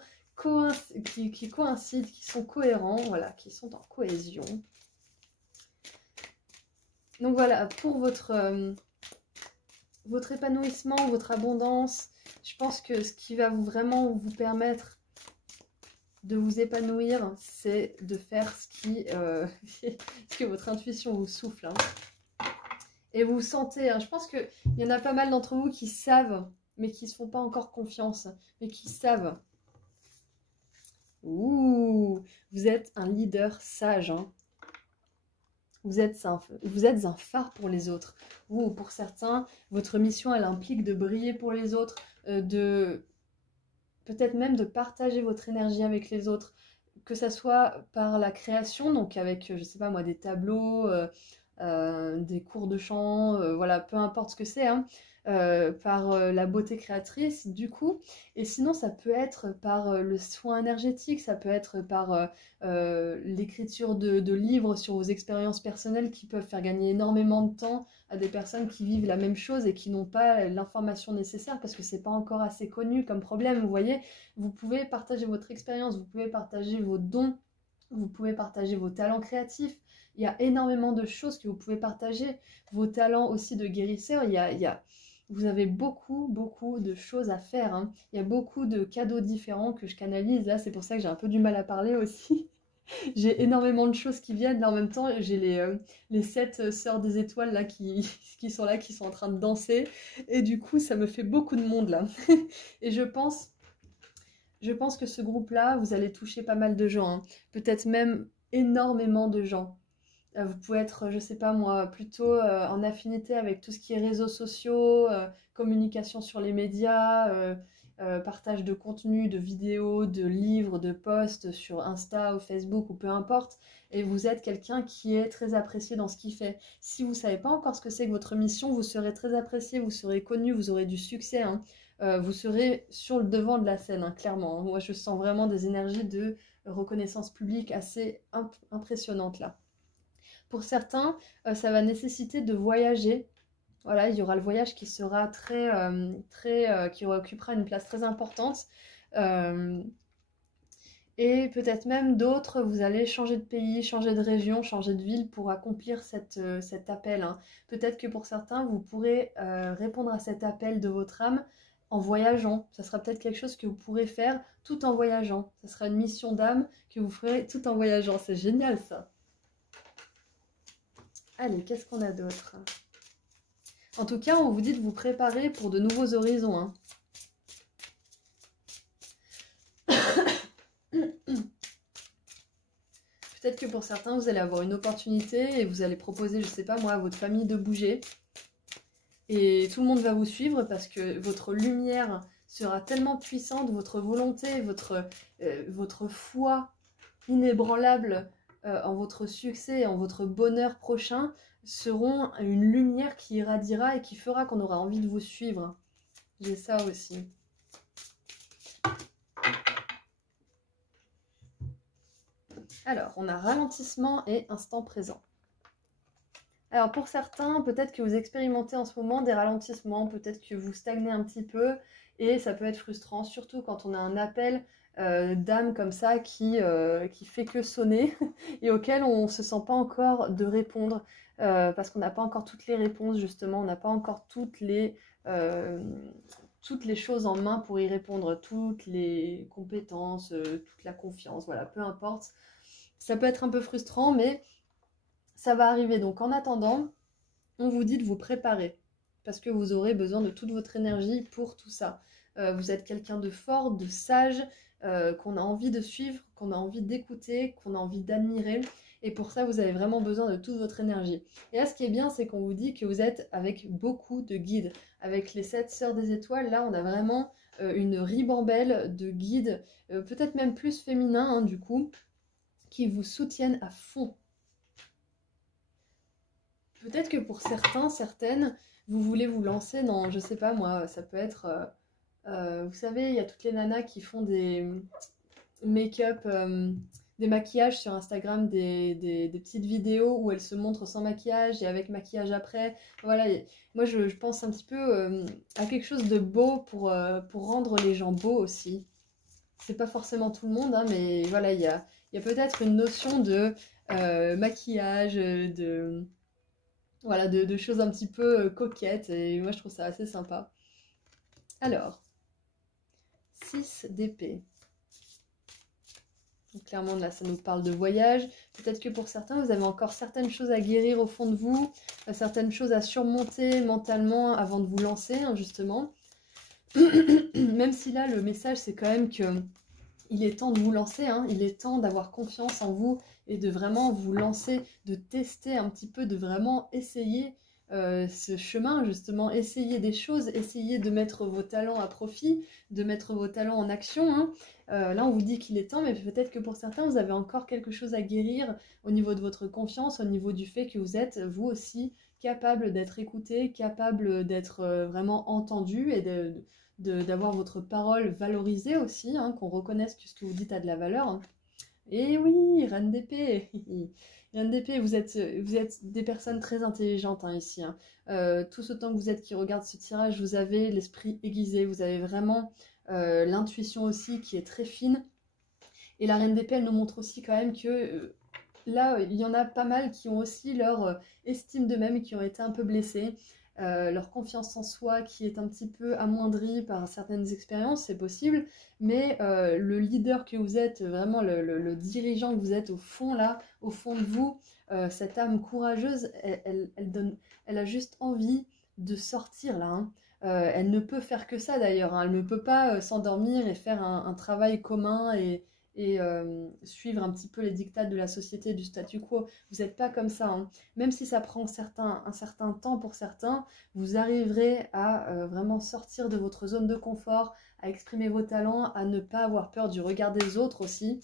qui coïncident, qui sont cohérents, voilà, qui sont en cohésion. Donc voilà, pour votre épanouissement, votre abondance, je pense que ce qui va vraiment vous permettre de vous épanouir, c'est de faire ce que votre intuition vous souffle. Hein. Et vous sentez, hein, je pense qu'il y en a pas mal d'entre vous qui savent, mais qui ne se font pas encore confiance, mais qui savent. Ouh, vous êtes un leader sage, hein. Vous êtes un phare pour les autres. Ou pour certains, votre mission, elle implique de briller pour les autres, peut-être même de partager votre énergie avec les autres, que ça soit par la création, donc avec, je sais pas moi, des tableaux, des cours de chant, voilà, peu importe ce que c'est, hein, par la beauté créatrice du coup, et sinon ça peut être par le soin énergétique, ça peut être par l'écriture de livres sur vos expériences personnelles qui peuvent faire gagner énormément de temps à des personnes qui vivent la même chose et qui n'ont pas l'information nécessaire parce que c'est pas encore assez connu comme problème, vous voyez. Vous pouvez partager votre expérience, vous pouvez partager vos dons, vous pouvez partager vos talents créatifs. Il y a énormément de choses que vous pouvez partager. Vos talents aussi de guérisseur, vous avez beaucoup, beaucoup de choses à faire. Hein. Il y a beaucoup de cadeaux différents que je canalise. Là, c'est pour ça que j'ai un peu du mal à parler aussi. J'ai énormément de choses qui viennent. Là, en même temps, j'ai les 7 sœurs des étoiles là, qui sont là, qui sont en train de danser. Et du coup, ça me fait beaucoup de monde là. Et je pense que ce groupe-là, vous allez toucher pas mal de gens. Hein. Peut-être même énormément de gens. Vous pouvez être, je sais pas moi, plutôt en affinité avec tout ce qui est réseaux sociaux, communication sur les médias, partage de contenu, de vidéos, de livres, de posts sur Insta ou Facebook ou peu importe, et vous êtes quelqu'un qui est très apprécié dans ce qu'il fait. Si vous ne savez pas encore ce que c'est que votre mission, vous serez très apprécié, vous serez connu, vous aurez du succès, hein. Vous serez sur le devant de la scène, hein, clairement, hein. Moi, je sens vraiment des énergies de reconnaissance publique assez impressionnantes là. Pour certains, ça va nécessiter de voyager. Voilà, il y aura le voyage qui sera qui occupera une place très importante. Et peut-être même d'autres, vous allez changer de pays, changer de région, changer de ville pour accomplir cet appel, hein. Peut-être que pour certains, vous pourrez répondre à cet appel de votre âme en voyageant. Ça sera peut-être quelque chose que vous pourrez faire tout en voyageant. Ça sera une mission d'âme que vous ferez tout en voyageant. C'est génial ça. Allez, qu'est-ce qu'on a d'autre? En tout cas, on vous dit de vous préparer pour de nouveaux horizons, hein. Peut-être que pour certains, vous allez avoir une opportunité et vous allez proposer, je sais pas moi, à votre famille de bouger. Et tout le monde va vous suivre parce que votre lumière sera tellement puissante, votre volonté, votre foi inébranlable en votre succès, en votre bonheur prochain, seront une lumière qui irradiera et qui fera qu'on aura envie de vous suivre. J'ai ça aussi. Alors, on a ralentissement et instant présent. Alors, pour certains, peut-être que vous expérimentez en ce moment des ralentissements, peut-être que vous stagnez un petit peu, et ça peut être frustrant, surtout quand on a un appel d'âme comme ça qui fait que sonner, et auquel on ne se sent pas encore de répondre, parce qu'on n'a pas encore toutes les réponses, justement, on n'a pas encore toutes les choses en main pour y répondre, toutes les compétences, toute la confiance, voilà, peu importe. Ça peut être un peu frustrant, mais ça va arriver. Donc en attendant, on vous dit de vous préparer, parce que vous aurez besoin de toute votre énergie pour tout ça. Vous êtes quelqu'un de fort, de sage, qu'on a envie de suivre, qu'on a envie d'écouter, qu'on a envie d'admirer. Et pour ça, vous avez vraiment besoin de toute votre énergie. Et là, ce qui est bien, c'est qu'on vous dit que vous êtes avec beaucoup de guides. Avec les 7 sœurs des étoiles, là, on a vraiment une ribambelle de guides, peut-être même plus féminins, hein, du coup, qui vous soutiennent à fond. Peut-être que pour certains, certaines, vous voulez vous lancer dans, je sais pas moi, ça peut être, vous savez, il y a toutes les nanas qui font des make-up, des maquillages sur Instagram, des petites vidéos où elles se montrent sans maquillage et avec maquillage après. Voilà, moi je pense un petit peu à quelque chose de beau pour rendre les gens beaux aussi. C'est pas forcément tout le monde, hein, mais voilà, il y a peut-être une notion de maquillage, voilà, de choses un petit peu coquettes, et moi je trouve ça assez sympa. Alors, 6 d'épée. Donc, clairement là ça nous parle de voyage. Peut-être que pour certains vous avez encore certaines choses à guérir au fond de vous, certaines choses à surmonter mentalement avant de vous lancer, hein, justement. Même si là le message c'est quand même que il est temps de vous lancer, hein, il est temps d'avoir confiance en vous et de vraiment vous lancer, de tester un petit peu, de vraiment essayer ce chemin, justement, essayer des choses, essayer de mettre vos talents à profit, de mettre vos talents en action, hein. Là, on vous dit qu'il est temps, mais peut-être que pour certains, vous avez encore quelque chose à guérir au niveau de votre confiance, au niveau du fait que vous êtes, vous aussi, capable d'être écouté, capable d'être vraiment entendu et d'avoir votre parole valorisée aussi, hein, qu'on reconnaisse que ce que vous dites a de la valeur, hein. Et oui, reine d'épée. Reine d'épée, vous êtes des personnes très intelligentes, hein, ici, hein. Tout ce temps que vous êtes qui regarde ce tirage, vous avez l'esprit aiguisé, vous avez vraiment l'intuition aussi qui est très fine. Et la reine d'épée, elle nous montre aussi quand même que là, il y en a pas mal qui ont aussi leur estime d'eux-mêmes, qui ont été un peu blessés. Leur confiance en soi qui est un petit peu amoindrie par certaines expériences, c'est possible, mais le leader que vous êtes, vraiment le dirigeant que vous êtes au fond là, au fond de vous, cette âme courageuse, elle a juste envie de sortir là, hein. Elle ne peut faire que ça d'ailleurs, hein. Elle ne peut pas s'endormir et faire un travail commun et suivre un petit peu les dictats de la société, du statu quo. Vous n'êtes pas comme ça, hein. Même si ça prend un certain temps pour certains, vous arriverez à vraiment sortir de votre zone de confort, à exprimer vos talents, à ne pas avoir peur du regard des autres aussi.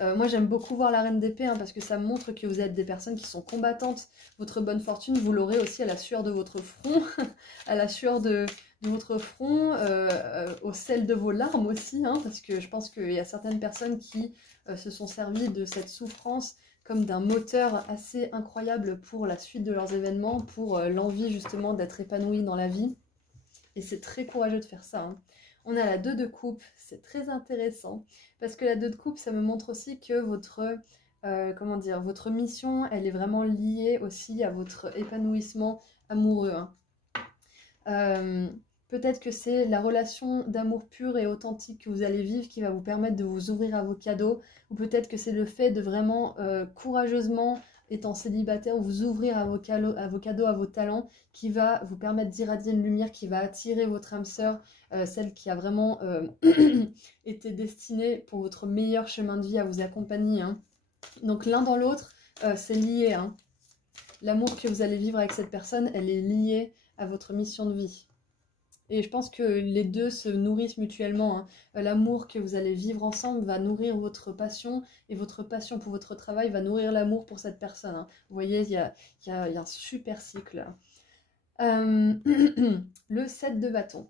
Moi j'aime beaucoup voir la reine d'épée, hein, parce que ça montre que vous êtes des personnes qui sont combattantes. Votre bonne fortune, vous l'aurez aussi à la sueur de votre front, à la sueur de votre front, au sel de vos larmes aussi, hein, parce que je pense qu'il y a certaines personnes qui se sont servies de cette souffrance comme d'un moteur assez incroyable pour la suite de leurs événements, pour l'envie justement d'être épanouie dans la vie. Et c'est très courageux de faire ça, hein. On a la 2 de coupe, c'est très intéressant, parce que la 2 de coupe, ça me montre aussi que comment dire, votre mission, elle est vraiment liée aussi à votre épanouissement amoureux, hein. Peut-être que c'est la relation d'amour pur et authentique que vous allez vivre qui va vous permettre de vous ouvrir à vos cadeaux, ou peut-être que c'est le fait de vraiment courageusement, étant célibataire, vous ouvrir à vos cadeaux, à vos talents, qui va vous permettre d'irradier une lumière qui va attirer votre âme sœur, celle qui a vraiment été destinée pour votre meilleur chemin de vie à vous accompagner, hein. Donc l'un dans l'autre, c'est lié, hein. L'amour que vous allez vivre avec cette personne, elle est liée à votre mission de vie. Et je pense que les deux se nourrissent mutuellement, hein. L'amour que vous allez vivre ensemble va nourrir votre passion, et votre passion pour votre travail va nourrir l'amour pour cette personne, hein. Vous voyez, il y a un super cycle. Le 7 de bâton.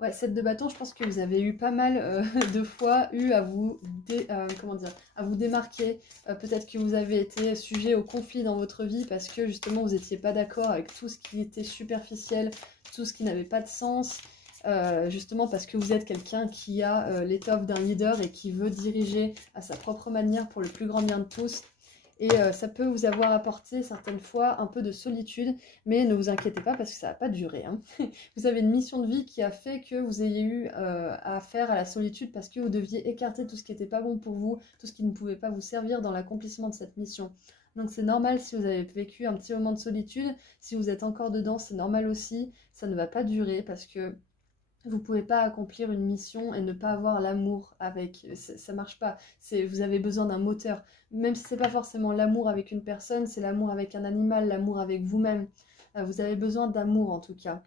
Ouais, 7 de bâton, je pense que vous avez eu pas mal de fois à vous, comment dire, à vous démarquer. Peut-être que vous avez été sujet au conflit dans votre vie parce que justement vous n'étiez pas d'accord avec tout ce qui était superficiel, tout ce qui n'avait pas de sens. Justement parce que vous êtes quelqu'un qui a l'étoffe d'un leader et qui veut diriger à sa propre manière pour le plus grand bien de tous. Et ça peut vous avoir apporté certaines fois un peu de solitude, mais ne vous inquiétez pas parce que ça va pas durer, hein. Vous avez une mission de vie qui a fait que vous ayez eu à faire à la solitude parce que vous deviez écarter tout ce qui n'était pas bon pour vous, tout ce qui ne pouvait pas vous servir dans l'accomplissement de cette mission. Donc c'est normal si vous avez vécu un petit moment de solitude, si vous êtes encore dedans, c'est normal aussi, ça ne va pas durer parce que vous ne pouvez pas accomplir une mission et ne pas avoir l'amour avec. Ça marche pas. Vous avez besoin d'un moteur. Même si c'est pas forcément l'amour avec une personne, c'est l'amour avec un animal, l'amour avec vous-même. Vous avez besoin d'amour en tout cas.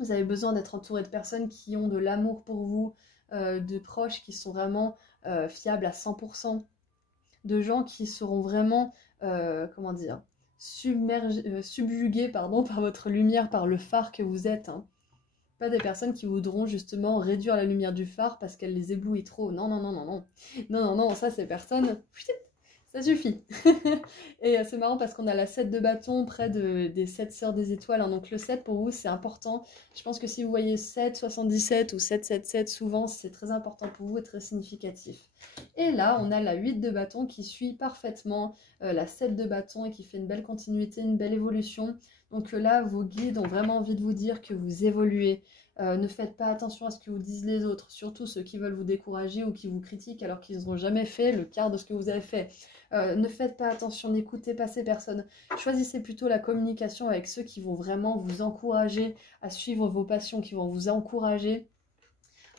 Vous avez besoin d'être entouré de personnes qui ont de l'amour pour vous, de proches qui sont vraiment fiables à 100%, de gens qui seront vraiment, comment dire, subjugués pardon, par votre lumière, par le phare que vous êtes, hein. Pas des personnes qui voudront justement réduire la lumière du phare parce qu'elle les éblouit trop. Non, non, non, non, non. Non, non, non, ça, ces personnes, ça suffit. Et c'est marrant parce qu'on a la 7 de bâton près des 7 sœurs des étoiles, hein. Donc le 7 pour vous, c'est important. Je pense que si vous voyez 7, 77 ou 777, souvent, c'est très important pour vous et très significatif. Et là, on a la 8 de bâton qui suit parfaitement la 7 de bâton et qui fait une belle continuité, une belle évolution. Donc là, vos guides ont vraiment envie de vous dire que vous évoluez. Ne faites pas attention à ce que vous disent les autres, surtout ceux qui veulent vous décourager ou qui vous critiquent alors qu'ils n'ont jamais fait le quart de ce que vous avez fait. Ne faites pas attention, n'écoutez pas ces personnes. Choisissez plutôt la communication avec ceux qui vont vraiment vous encourager à suivre vos passions, qui vont vous encourager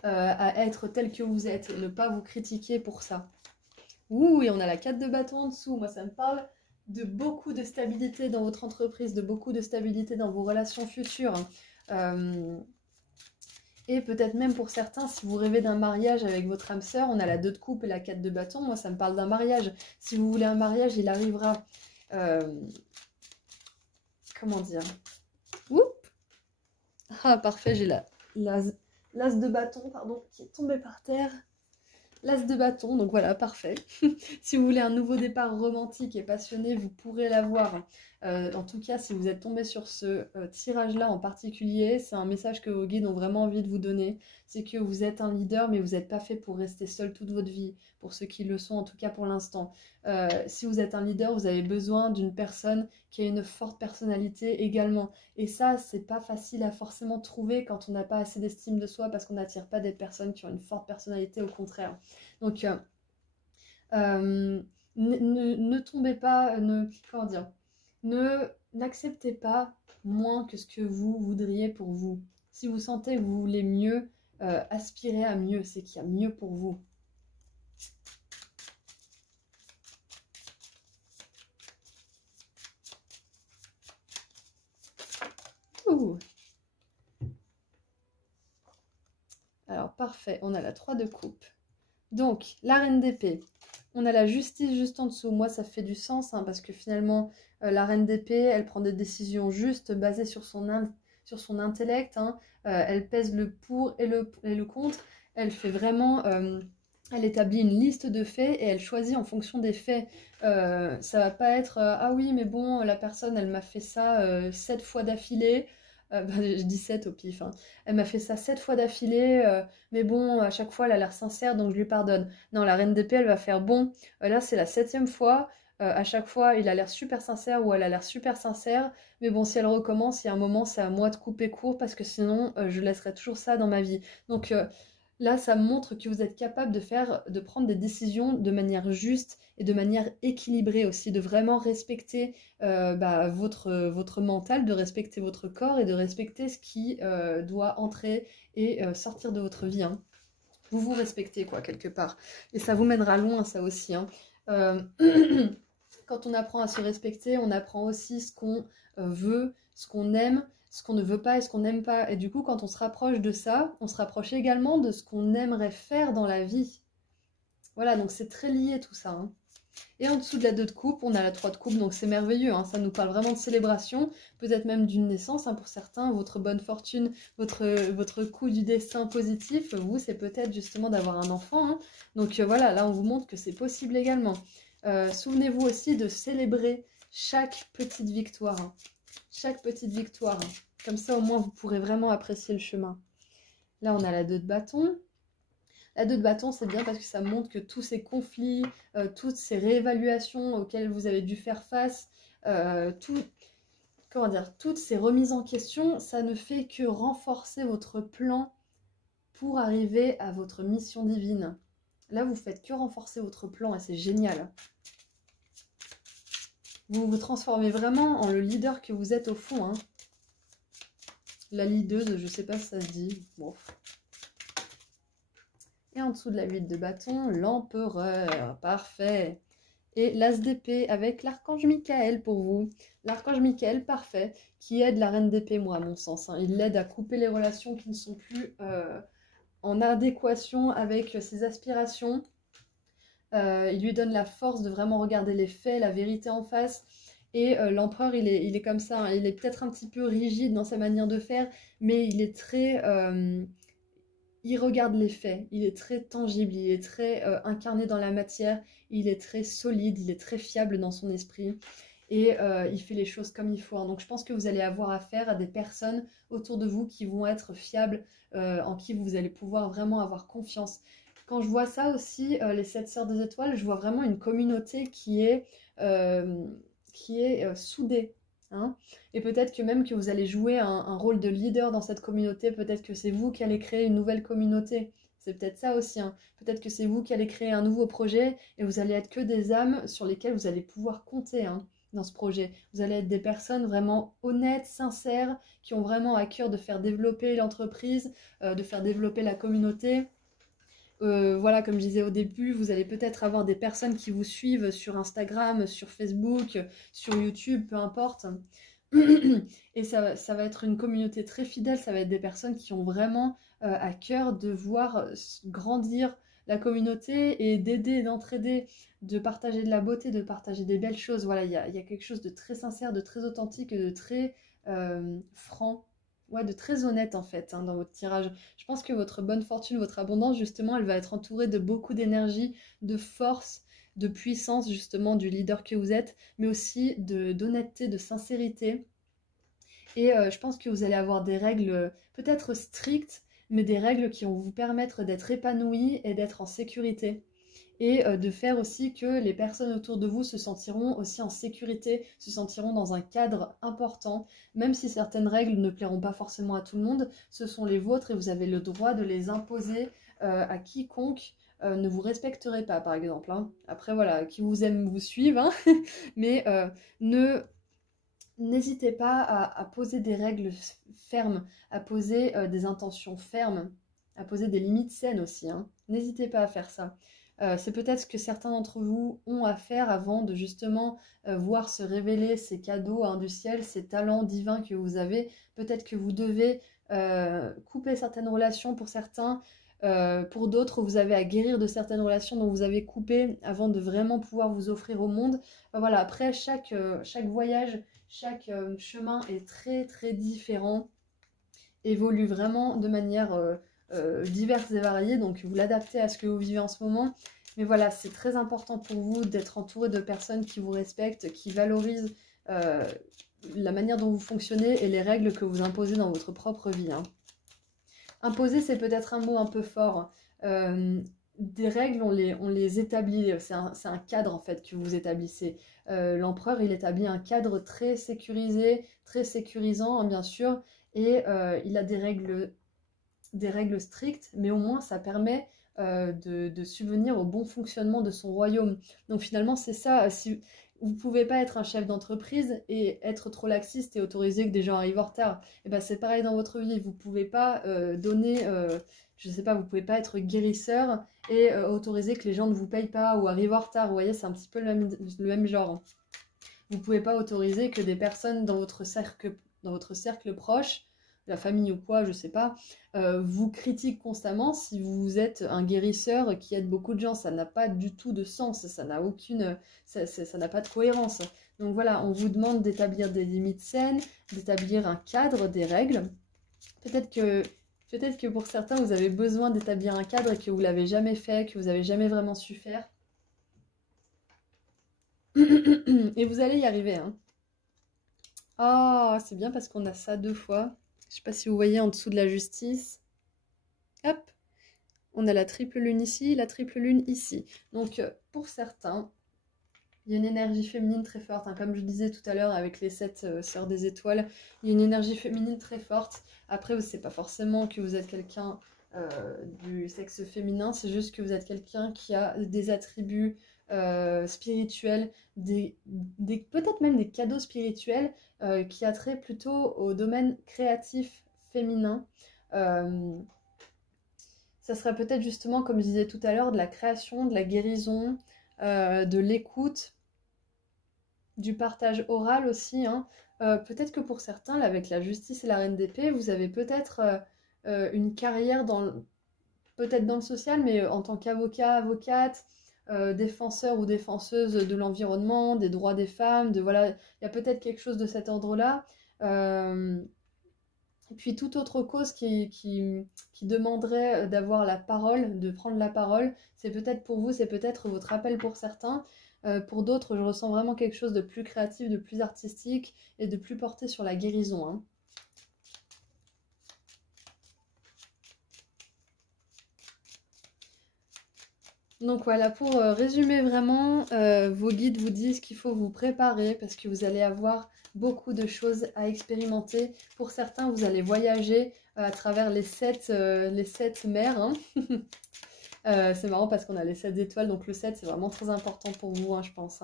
à être tel que vous êtes et ne pas vous critiquer pour ça. Ouh, et on a la 4 de bâton en dessous. Moi, ça me parle de beaucoup de stabilité dans votre entreprise, de beaucoup de stabilité dans vos relations futures. Et peut-être même pour certains, si vous rêvez d'un mariage avec votre âme sœur, on a la 2 de coupe et la 4 de bâton. Moi, ça me parle d'un mariage. Si vous voulez un mariage, il arrivera. Comment dire? Oups! Ah, parfait, j'ai l'as de bâton, pardon, qui est tombé par terre. L'as de bâton, donc voilà, parfait. Si vous voulez un nouveau départ romantique et passionné, vous pourrez l'avoir. En tout cas, si vous êtes tombé sur ce tirage-là en particulier, c'est un message que vos guides ont vraiment envie de vous donner. C'est que vous êtes un leader, mais vous n'êtes pas fait pour rester seul toute votre vie, pour ceux qui le sont, en tout cas pour l'instant. Si vous êtes un leader, vous avez besoin d'une personne qui a une forte personnalité également. Et ça, c'est pas facile à forcément trouver quand on n'a pas assez d'estime de soi, parce qu'on n'attire pas des personnes qui ont une forte personnalité, au contraire. Donc, ne tombez pas, comment dire, n'acceptez pas moins que ce que vous voudriez pour vous. Si vous sentez que vous voulez mieux, aspirez à mieux, c'est qu'il y a mieux pour vous. Wouhou! Alors, parfait, on a la 3 de coupe. Donc, la reine d'épée. On a la justice juste en dessous. Moi, ça fait du sens, hein, parce que finalement, la reine d'épée, elle prend des décisions justes, basées sur son intellect. Hein. Elle pèse le pour et le contre. Elle fait vraiment... elle établit une liste de faits et elle choisit en fonction des faits. Ça va pas être ah oui, mais bon, la personne, elle m'a fait ça 7 fois d'affilée. Je dis 7 au pif. Hein. Elle m'a fait ça 7 fois d'affilée, mais bon, à chaque fois, elle a l'air sincère, donc je lui pardonne. Non, la reine d'épée, elle va faire bon. Là, c'est la 7e fois. À chaque fois, il a l'air super sincère ou elle a l'air super sincère. Mais bon, si elle recommence, il y a un moment, c'est à moi de couper court parce que sinon, je laisserai toujours ça dans ma vie. Donc, là, ça montre que vous êtes capable de prendre des décisions de manière juste et de manière équilibrée aussi, de vraiment respecter votre mental, de respecter votre corps et de respecter ce qui doit entrer et sortir de votre vie. Hein. Vous vous respectez, quoi, quelque part. Et ça vous mènera loin, ça aussi. Hein. Quand on apprend à se respecter, on apprend aussi ce qu'on veut, ce qu'on aime, ce qu'on ne veut pas et ce qu'on n'aime pas. Et du coup, quand on se rapproche de ça, on se rapproche également de ce qu'on aimerait faire dans la vie. Voilà, donc c'est très lié tout ça. Hein. Et en dessous de la 2 de coupe, on a la 3 de coupe, donc c'est merveilleux. Hein. Ça nous parle vraiment de célébration, peut-être même d'une naissance. Hein, pour certains, votre bonne fortune, votre coup du destin positif, vous, c'est peut-être justement d'avoir un enfant. Hein. Donc voilà, là, on vous montre que c'est possible également. Souvenez-vous aussi de célébrer chaque petite victoire. Hein. Chaque petite victoire. Hein. Comme ça, au moins, vous pourrez vraiment apprécier le chemin. Là, on a la 2 de bâton. La 2 de bâton, c'est bien parce que ça montre que tous ces conflits, toutes ces réévaluations auxquelles vous avez dû faire face, toutes ces remises en question, ça ne fait que renforcer votre plan pour arriver à votre mission divine. Là, vous faites que renforcer votre plan et c'est génial. Vous vous transformez vraiment en le leader que vous êtes au fond. Hein. La leaduse, je ne sais pas si ça se dit. Bon. Et en dessous de la 8 de bâton, l'empereur. Parfait. Et l'as d'épée avec l'archange Michael pour vous. L'archange Michael, parfait, qui aide la reine d'épée, moi, à mon sens. Hein. Il l'aide à couper les relations qui ne sont plus en adéquation avec ses aspirations. Il lui donne la force de vraiment regarder les faits, la vérité en face. Et l'empereur, il est comme ça. Hein. Il est peut-être un petit peu rigide dans sa manière de faire, mais il est très... il regarde les faits, il est très tangible, il est très incarné dans la matière, il est très solide, il est très fiable dans son esprit. Et il fait les choses comme il faut. Hein. Donc je pense que vous allez avoir affaire à des personnes autour de vous qui vont être fiables, en qui vous allez pouvoir vraiment avoir confiance. Quand je vois ça aussi, les 7 sœurs des étoiles, je vois vraiment une communauté qui est soudée. Hein. Et peut-être que même que vous allez jouer un rôle de leader dans cette communauté, peut-être que c'est vous qui allez créer une nouvelle communauté. C'est peut-être ça aussi. Hein. Peut-être que c'est vous qui allez créer un nouveau projet et vous allez être que des âmes sur lesquelles vous allez pouvoir compter. Hein. Dans ce projet. Vous allez être des personnes vraiment honnêtes, sincères, qui ont vraiment à cœur de faire développer l'entreprise, de faire développer la communauté. Voilà, comme je disais au début, vous allez peut-être avoir des personnes qui vous suivent sur Instagram, sur Facebook, sur YouTube, peu importe. Et ça va être une communauté très fidèle, ça va être des personnes qui ont vraiment à cœur de voir grandir la communauté et d'aider, d'entraider, de partager de la beauté, de partager des belles choses. Voilà, il y a quelque chose de très sincère, de très authentique et de très franc. Ouais, de très honnête en fait hein, dans votre tirage. Je pense que votre bonne fortune, votre abondance, justement, elle va être entourée de beaucoup d'énergie, de force, de puissance, justement, du leader que vous êtes, mais aussi d'honnêteté, de sincérité. Et je pense que vous allez avoir des règles peut-être strictes, mais des règles qui vont vous permettre d'être épanoui et d'être en sécurité. Et de faire aussi que les personnes autour de vous se sentiront aussi en sécurité, se sentiront dans un cadre important, même si certaines règles ne plairont pas forcément à tout le monde, ce sont les vôtres et vous avez le droit de les imposer à quiconque ne vous respecterait pas, par exemple. Hein. Après, voilà, qui vous aime vous suive, hein. Mais n'hésitez pas à poser des règles fermes, à poser des intentions fermes, à poser des limites saines aussi. Hein. N'hésitez pas à faire ça. C'est peut-être ce que certains d'entre vous ont à faire avant de justement voir se révéler ces cadeaux hein, du ciel, ces talents divins que vous avez. Peut-être que vous devez couper certaines relations pour certains. Pour d'autres, vous avez à guérir de certaines relations dont vous avez coupé avant de vraiment pouvoir vous offrir au monde. Voilà, après, chaque voyage, chaque chemin est très très différent, évolue vraiment de manière diverse et variée, donc vous l'adaptez à ce que vous vivez en ce moment. Mais voilà, c'est très important pour vous d'être entouré de personnes qui vous respectent, qui valorisent la manière dont vous fonctionnez et les règles que vous imposez dans votre propre vie. Hein. Imposer, c'est peut-être un mot un peu fort. Des règles, on les établit. C'est un cadre en fait que vous établissez. L'empereur, il établit un cadre très sécurisé, très sécurisant, hein, bien sûr, et il a des règles strictes, mais au moins ça permet de subvenir au bon fonctionnement de son royaume. Donc finalement, c'est ça. Si vous ne pouvez pas être un chef d'entreprise et être trop laxiste et autoriser que des gens arrivent en retard. Et ben c'est pareil dans votre vie. Vous ne pouvez pas donner, je sais pas, vous ne pouvez pas être guérisseur et autoriser que les gens ne vous payent pas ou arrivent en retard. Vous voyez, c'est un petit peu le même genre. Vous ne pouvez pas autoriser que des personnes dans votre cercle proche, la famille ou quoi, je sais pas, vous critiquent constamment si vous êtes un guérisseur qui aide beaucoup de gens. Ça n'a pas du tout de sens, ça n'a pas de cohérence. Donc voilà, on vous demande d'établir des limites saines, d'établir un cadre, des règles. Peut-être que pour certains, vous avez besoin d'établir un cadre et que vous l'avez jamais fait, que vous n'avez jamais vraiment su faire. Et vous allez y arriver, hein. Oh, c'est bien parce qu'on a ça 2 fois. Je sais pas si vous voyez en dessous de la justice. Hop, on a la triple lune ici, la triple lune ici. Donc pour certains, il y a une énergie féminine très forte. Hein. Comme je disais tout à l'heure avec les 7 sœurs des étoiles, il y a une énergie féminine très forte. Après, c'est pas forcément que vous êtes quelqu'un du sexe féminin, c'est juste que vous êtes quelqu'un qui a des attributs spirituels, peut-être même des cadeaux spirituels qui a trait plutôt au domaine créatif féminin. Ça serait peut-être justement, comme je disais tout à l'heure, de la création, de la guérison, de l'écoute, du partage oral aussi. Hein. Peut-être que pour certains, là, avec la justice et la reine d'épée, vous avez peut-être une carrière peut-être dans le social, mais en tant qu'avocat, avocate, défenseur ou défenseuse de l'environnement, des droits des femmes, voilà, il y a peut-être quelque chose de cet ordre-là. Et puis toute autre cause qui demanderait d'avoir la parole, de prendre la parole, c'est peut-être pour vous, c'est peut-être votre appel pour certains. Pour d'autres, je ressens vraiment quelque chose de plus créatif, de plus artistique et de plus porté sur la guérison. Hein. Donc voilà, pour résumer vraiment, vos guides vous disent qu'il faut vous préparer parce que vous allez avoir beaucoup de choses à expérimenter. Pour certains, vous allez voyager à travers les 7 mers. Hein. C'est marrant parce qu'on a les 7 étoiles, donc le 7 c'est vraiment très important pour vous, hein, je pense.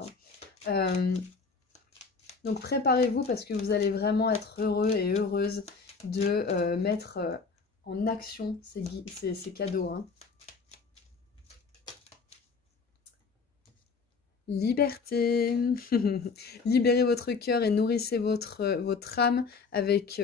Hein. Donc préparez-vous parce que vous allez vraiment être heureux et heureuse de mettre en action ces cadeaux. Hein. Liberté. Libérez votre cœur et nourrissez votre âme avec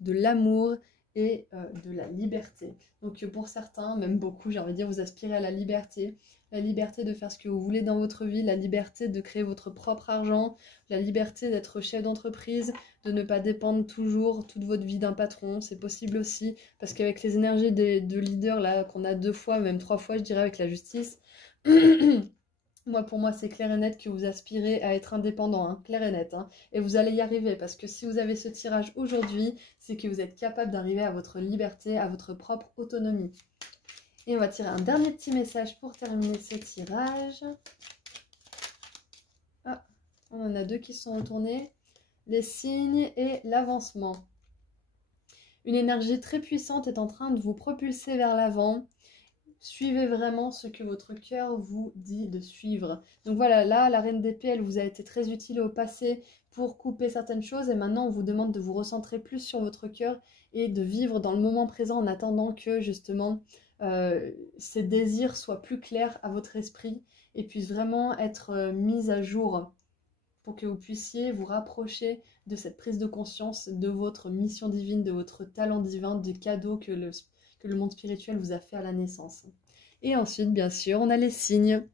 de l'amour et de la liberté. Donc pour certains, même beaucoup, j'ai envie de dire, vous aspirez à la liberté de faire ce que vous voulez dans votre vie, la liberté de créer votre propre argent, la liberté d'être chef d'entreprise, de ne pas dépendre toujours toute votre vie d'un patron, c'est possible aussi, parce qu'avec les énergies de leader là qu'on a 2 fois, même 3 fois, je dirais, avec la justice, pour moi, c'est clair et net que vous aspirez à être indépendant, hein, clair et net. Hein, et vous allez y arriver parce que si vous avez ce tirage aujourd'hui, c'est que vous êtes capable d'arriver à votre liberté, à votre propre autonomie. Et on va tirer un dernier petit message pour terminer ce tirage. Ah, on en a 2 qui sont retournés. Les signes et l'avancement. Une énergie très puissante est en train de vous propulser vers l'avant. Suivez vraiment ce que votre cœur vous dit de suivre. Donc voilà, là, la reine d'épée, elle vous a été très utile au passé pour couper certaines choses. Et maintenant, on vous demande de vous recentrer plus sur votre cœur et de vivre dans le moment présent en attendant que, justement, ces désirs soient plus clairs à votre esprit et puissent vraiment être mis à jour pour que vous puissiez vous rapprocher de cette prise de conscience de votre mission divine, de votre talent divin, des cadeaux que le monde spirituel vous a fait à la naissance. Et ensuite, bien sûr, on a les signes.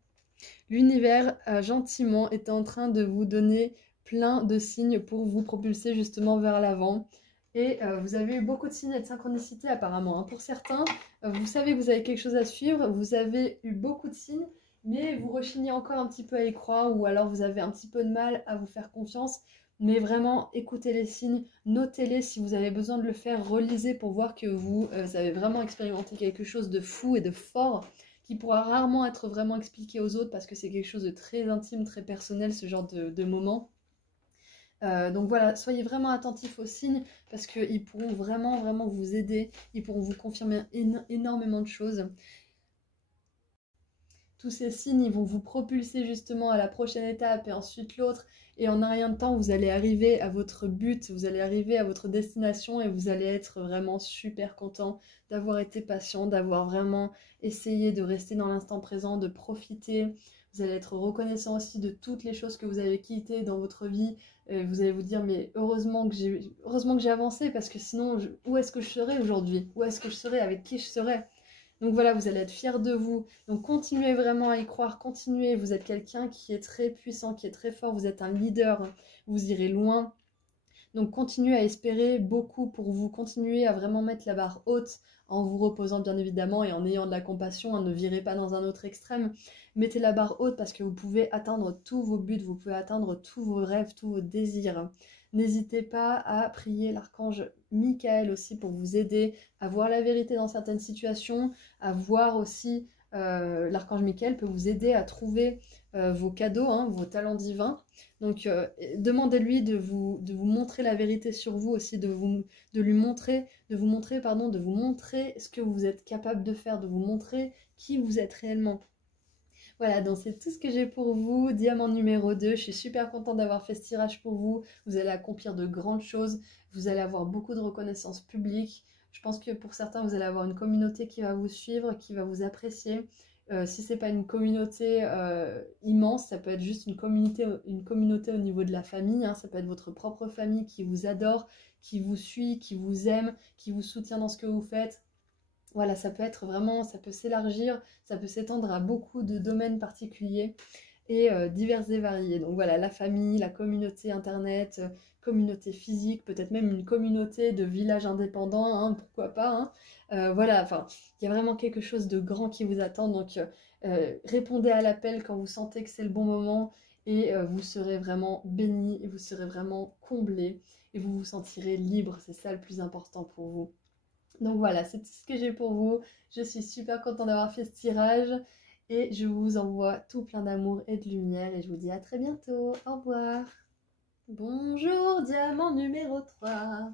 L'univers, gentiment, est en train de vous donner plein de signes pour vous propulser justement vers l'avant. Et vous avez eu beaucoup de signes et de synchronicité apparemment, hein. Pour certains, vous savez que vous avez quelque chose à suivre, vous avez eu beaucoup de signes, mais vous rechignez encore un petit peu à y croire, ou alors vous avez un petit peu de mal à vous faire confiance. Mais vraiment, écoutez les signes, notez-les si vous avez besoin de le faire, relisez pour voir que vous avez vraiment expérimenté quelque chose de fou et de fort, qui pourra rarement être vraiment expliqué aux autres parce que c'est quelque chose de très intime, très personnel, ce genre de moment. Donc voilà, soyez vraiment attentifs aux signes parce qu'ils pourront vraiment vous aider, ils pourront vous confirmer énormément de choses. Tous ces signes, ils vont vous propulser justement à la prochaine étape et ensuite l'autre. Et en un rien de temps, vous allez arriver à votre but, vous allez arriver à votre destination et vous allez être vraiment super content d'avoir été patient, d'avoir vraiment essayé de rester dans l'instant présent, de profiter. Vous allez être reconnaissant aussi de toutes les choses que vous avez quittées dans votre vie. Vous allez vous dire, mais heureusement que j'ai avancé parce que sinon, où est-ce que je serais aujourd'hui? Où est-ce que je serais? Avec qui je serais? Donc voilà, vous allez être fiers de vous. Donc continuez vraiment à y croire, continuez. Vous êtes quelqu'un qui est très puissant, qui est très fort. Vous êtes un leader, vous irez loin. Donc continuez à espérer beaucoup pour vous. Continuez à vraiment mettre la barre haute en vous reposant bien évidemment et en ayant de la compassion. Hein, ne virez pas dans un autre extrême. Mettez la barre haute parce que vous pouvez atteindre tous vos buts, vous pouvez atteindre tous vos rêves, tous vos désirs. N'hésitez pas à prier l'archange Michael aussi pour vous aider à voir la vérité dans certaines situations, à voir aussi, l'archange Michael peut vous aider à trouver vos cadeaux, hein, vos talents divins. Donc demandez-lui de vous montrer la vérité sur vous aussi, de vous montrer ce que vous êtes capable de faire, de vous montrer qui vous êtes réellement. Voilà, donc c'est tout ce que j'ai pour vous. Diamant numéro 2, je suis super contente d'avoir fait ce tirage pour vous. Vous allez accomplir de grandes choses, vous allez avoir beaucoup de reconnaissance publique. Je pense que pour certains, vous allez avoir une communauté qui va vous suivre, qui va vous apprécier. Si c'est pas une communauté immense, ça peut être juste une communauté au niveau de la famille, hein. Ça peut être votre propre famille qui vous adore, qui vous suit, qui vous aime, qui vous soutient dans ce que vous faites. Voilà, ça peut être vraiment, ça peut s'élargir, ça peut s'étendre à beaucoup de domaines particuliers et divers et variés. Donc voilà, la famille, la communauté internet, communauté physique, peut-être même une communauté de villages indépendants, hein, pourquoi pas, hein. Voilà, enfin, il y a vraiment quelque chose de grand qui vous attend, donc répondez à l'appel quand vous sentez que c'est le bon moment et vous serez vraiment béni et vous serez vraiment comblé et vous vous sentirez libre, c'est ça le plus important pour vous. Donc voilà, c'est tout ce que j'ai pour vous. Je suis super contente d'avoir fait ce tirage et je vous envoie tout plein d'amour et de lumière et je vous dis à très bientôt. Au revoir. Bonjour, diamant numéro 3.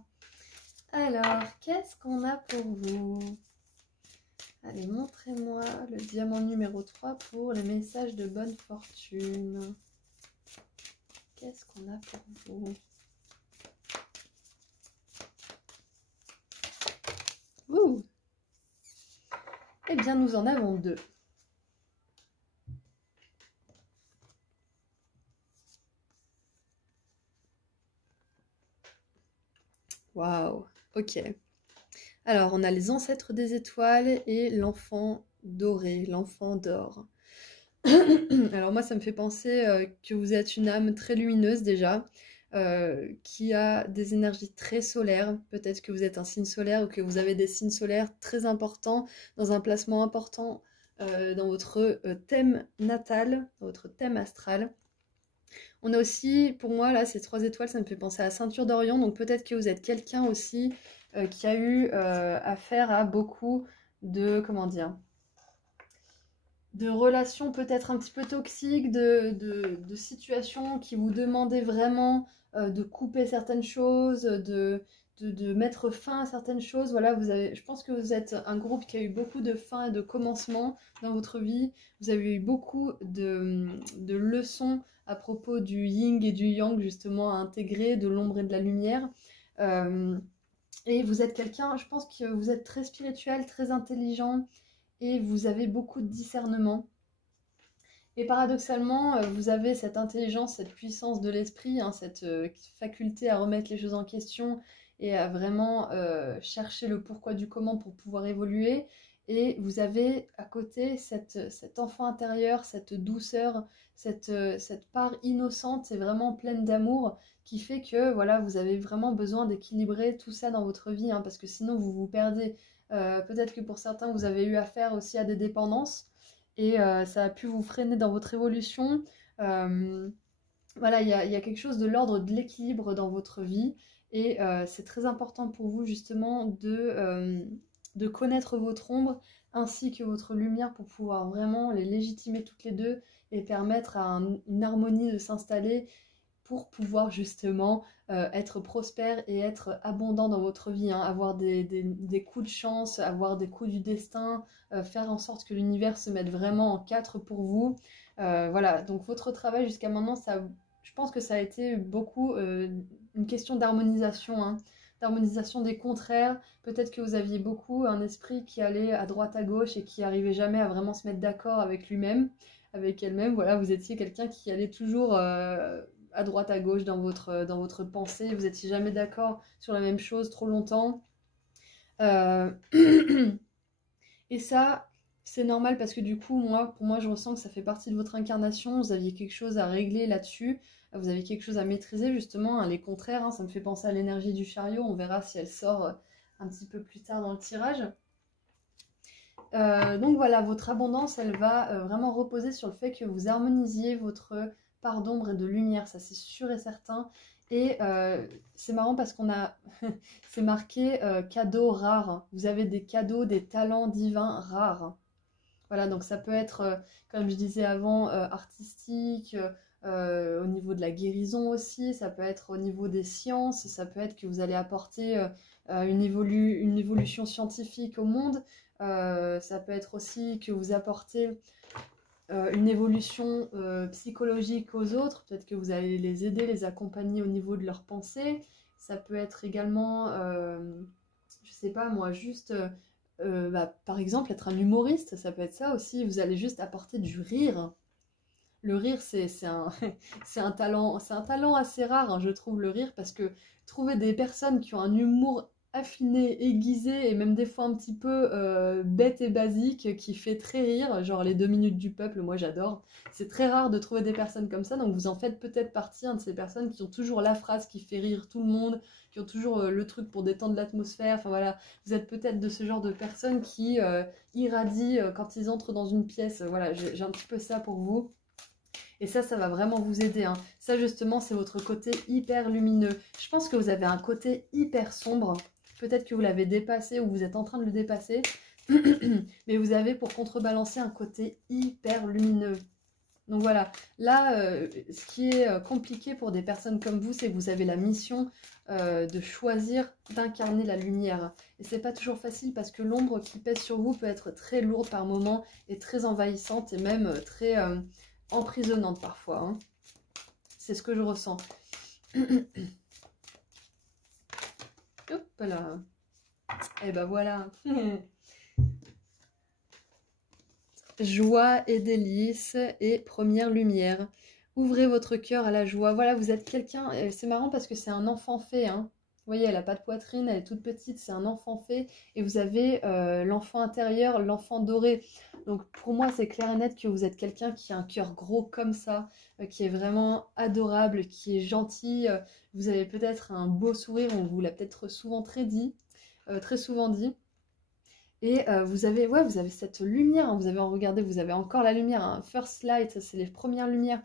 Alors, qu'est-ce qu'on a pour vous? Allez, montrez-moi le diamant numéro 3 pour les messages de bonne fortune. Qu'est-ce qu'on a pour vous? Ouh! Eh bien, nous en avons 2. Waouh! Ok. Alors, on a les ancêtres des étoiles et l'enfant doré, l'enfant d'or. Alors moi, ça me fait penser que vous êtes une âme très lumineuse déjà, qui a des énergies très solaires. Peut-être que vous êtes un signe solaire ou que vous avez des signes solaires très importants, dans un placement important dans votre thème natal, dans votre thème astral. On a aussi, pour moi, là, ces 3 étoiles, ça me fait penser à la ceinture d'Orion. Donc peut-être que vous êtes quelqu'un aussi qui a eu affaire à beaucoup de, comment dire, de relations peut-être un petit peu toxiques, de situations qui vous demandaient vraiment de couper certaines choses, de mettre fin à certaines choses. Voilà, je pense que vous êtes un groupe qui a eu beaucoup de fins et de commencements dans votre vie. Vous avez eu beaucoup de leçons à propos du yin et du yang, justement, à intégrer, de l'ombre et de la lumière. Et vous êtes quelqu'un, je pense que vous êtes très spirituel, très intelligent, et vous avez beaucoup de discernement. Et paradoxalement, vous avez cette intelligence, cette puissance de l'esprit, hein, cette faculté à remettre les choses en question et à vraiment chercher le pourquoi du comment pour pouvoir évoluer. Et vous avez à côté cet enfant intérieur, cette douceur, cette part innocente et vraiment pleine d'amour qui fait que voilà, vous avez vraiment besoin d'équilibrer tout ça dans votre vie, hein, parce que sinon vous vous perdez. Peut-être que pour certains, vous avez eu affaire aussi à des dépendances et ça a pu vous freiner dans votre évolution. Euh, voilà, il y a quelque chose de l'ordre de l'équilibre dans votre vie et c'est très important pour vous justement de connaître votre ombre ainsi que votre lumière pour pouvoir vraiment les légitimer toutes les deux et permettre à une harmonie de s'installer pour pouvoir justement être prospère et être abondant dans votre vie, hein, avoir des coups de chance, avoir des coups du destin, faire en sorte que l'univers se mette vraiment en quatre pour vous. Voilà, donc votre travail jusqu'à maintenant, ça, je pense que ça a été beaucoup une question d'harmonisation, hein, d'harmonisation des contraires. Peut-être que vous aviez beaucoup un esprit qui allait à droite à gauche et qui arrivait jamais à vraiment se mettre d'accord avec lui-même, avec elle-même. Voilà, vous étiez quelqu'un qui allait toujours à droite à gauche dans votre pensée, vous n'étiez jamais d'accord sur la même chose trop longtemps. Euh, Et ça, c'est normal parce que du coup, pour moi, je ressens que ça fait partie de votre incarnation. Vous aviez quelque chose à régler là-dessus. Vous avez quelque chose à maîtriser, justement. Hein, les contraires, hein, ça me fait penser à l'énergie du chariot. On verra si elle sort un petit peu plus tard dans le tirage. Donc voilà, votre abondance, elle va vraiment reposer sur le fait que vous harmonisiez votre part d'ombre et de lumière. Ça, c'est sûr et certain. Et c'est marrant parce qu'on a... c'est marqué cadeaux rares. Vous avez des cadeaux, des talents divins rares. Voilà, donc ça peut être, comme je disais avant, artistique, au niveau de la guérison aussi, ça peut être au niveau des sciences, ça peut être que vous allez apporter une évolution scientifique au monde, ça peut être aussi que vous apportez une évolution psychologique aux autres, peut-être que vous allez les aider, les accompagner au niveau de leurs pensées, ça peut être également, je sais pas moi, juste... par exemple, être un humoriste, ça peut être ça aussi. Vous allez juste apporter du rire. Le rire, c'est un, c'est un talent assez rare, hein, je trouve, le rire, parce que trouver des personnes qui ont un humour affiné, aiguisé, et même des fois un petit peu bête et basique, qui fait très rire, genre les 2 minutes du peuple, moi j'adore. C'est très rare de trouver des personnes comme ça, donc vous en faites peut-être partie, hein, de ces personnes qui ont toujours la phrase qui fait rire tout le monde, qui ont toujours le truc pour détendre l'atmosphère, enfin voilà, vous êtes peut-être de ce genre de personnes qui irradient quand ils entrent dans une pièce, voilà, j'ai un petit peu ça pour vous. Et ça va vraiment vous aider, hein. Ça, justement, c'est votre côté hyper lumineux. Je pense que vous avez un côté hyper sombre. Peut-être que vous l'avez dépassé ou vous êtes en train de le dépasser. Mais vous avez pour contrebalancer un côté hyper lumineux. Donc voilà, là, ce qui est compliqué pour des personnes comme vous, c'est que vous avez la mission de choisir d'incarner la lumière. Et c'est pas toujours facile parce que l'ombre qui pèse sur vous peut être très lourde par moments et très envahissante et même très emprisonnante parfois, hein. C'est ce que je ressens. Hop là. Et ben voilà. Joie et délices et première lumière. Ouvrez votre cœur à la joie. Voilà, vous êtes quelqu'un... C'est marrant parce que c'est un enfant fait, hein. Vous voyez, elle n'a pas de poitrine, elle est toute petite, c'est un enfant fait. Et vous avez l'enfant intérieur, l'enfant doré. Donc pour moi, c'est clair et net que vous êtes quelqu'un qui a un cœur gros comme ça, qui est vraiment adorable, qui est gentil. Vous avez peut-être un beau sourire, on vous l'a peut-être souvent très souvent dit. Et vous avez, ouais, vous avez cette lumière, hein, vous avez, regardez, vous avez encore la lumière, hein, First Light, c'est les premières lumières.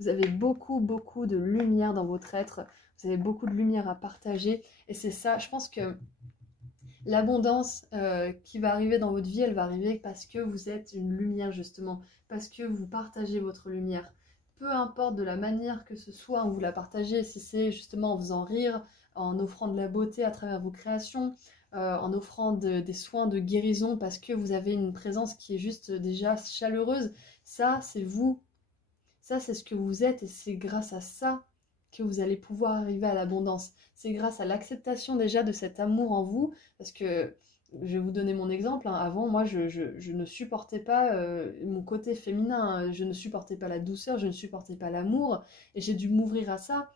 Vous avez beaucoup, beaucoup de lumière dans votre être, vous avez beaucoup de lumière à partager. Et c'est ça, je pense que l'abondance qui va arriver dans votre vie, elle va arriver parce que vous êtes une lumière justement, parce que vous partagez votre lumière. Peu importe de la manière que ce soit, hein, vous la partagez, si c'est justement en faisant rire, en offrant de la beauté à travers vos créations, en offrant des soins de guérison parce que vous avez une présence qui est juste déjà chaleureuse. Ça, c'est vous. Ça, c'est ce que vous êtes et c'est grâce à ça que vous allez pouvoir arriver à l'abondance. C'est grâce à l'acceptation déjà de cet amour en vous parce que je vais vous donner mon exemple, hein. Avant, moi, je ne supportais pas mon côté féminin, hein. Je ne supportais pas la douceur, je ne supportais pas l'amour, et j'ai dû m'ouvrir à ça.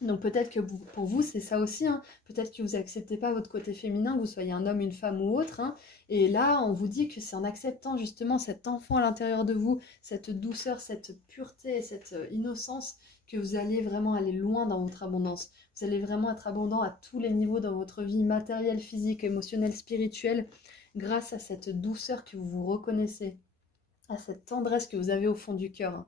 Donc peut-être que pour vous, c'est ça aussi, hein. Peut-être que vous n'acceptez pas votre côté féminin, que vous soyez un homme, une femme ou autre, hein. Et là, on vous dit que c'est en acceptant justement cet enfant à l'intérieur de vous, cette douceur, cette pureté, cette innocence, que vous allez vraiment aller loin dans votre abondance. Vous allez vraiment être abondant à tous les niveaux dans votre vie matérielle, physique, émotionnelle, spirituelle, grâce à cette douceur que vous vous reconnaissez, à cette tendresse que vous avez au fond du cœur, hein.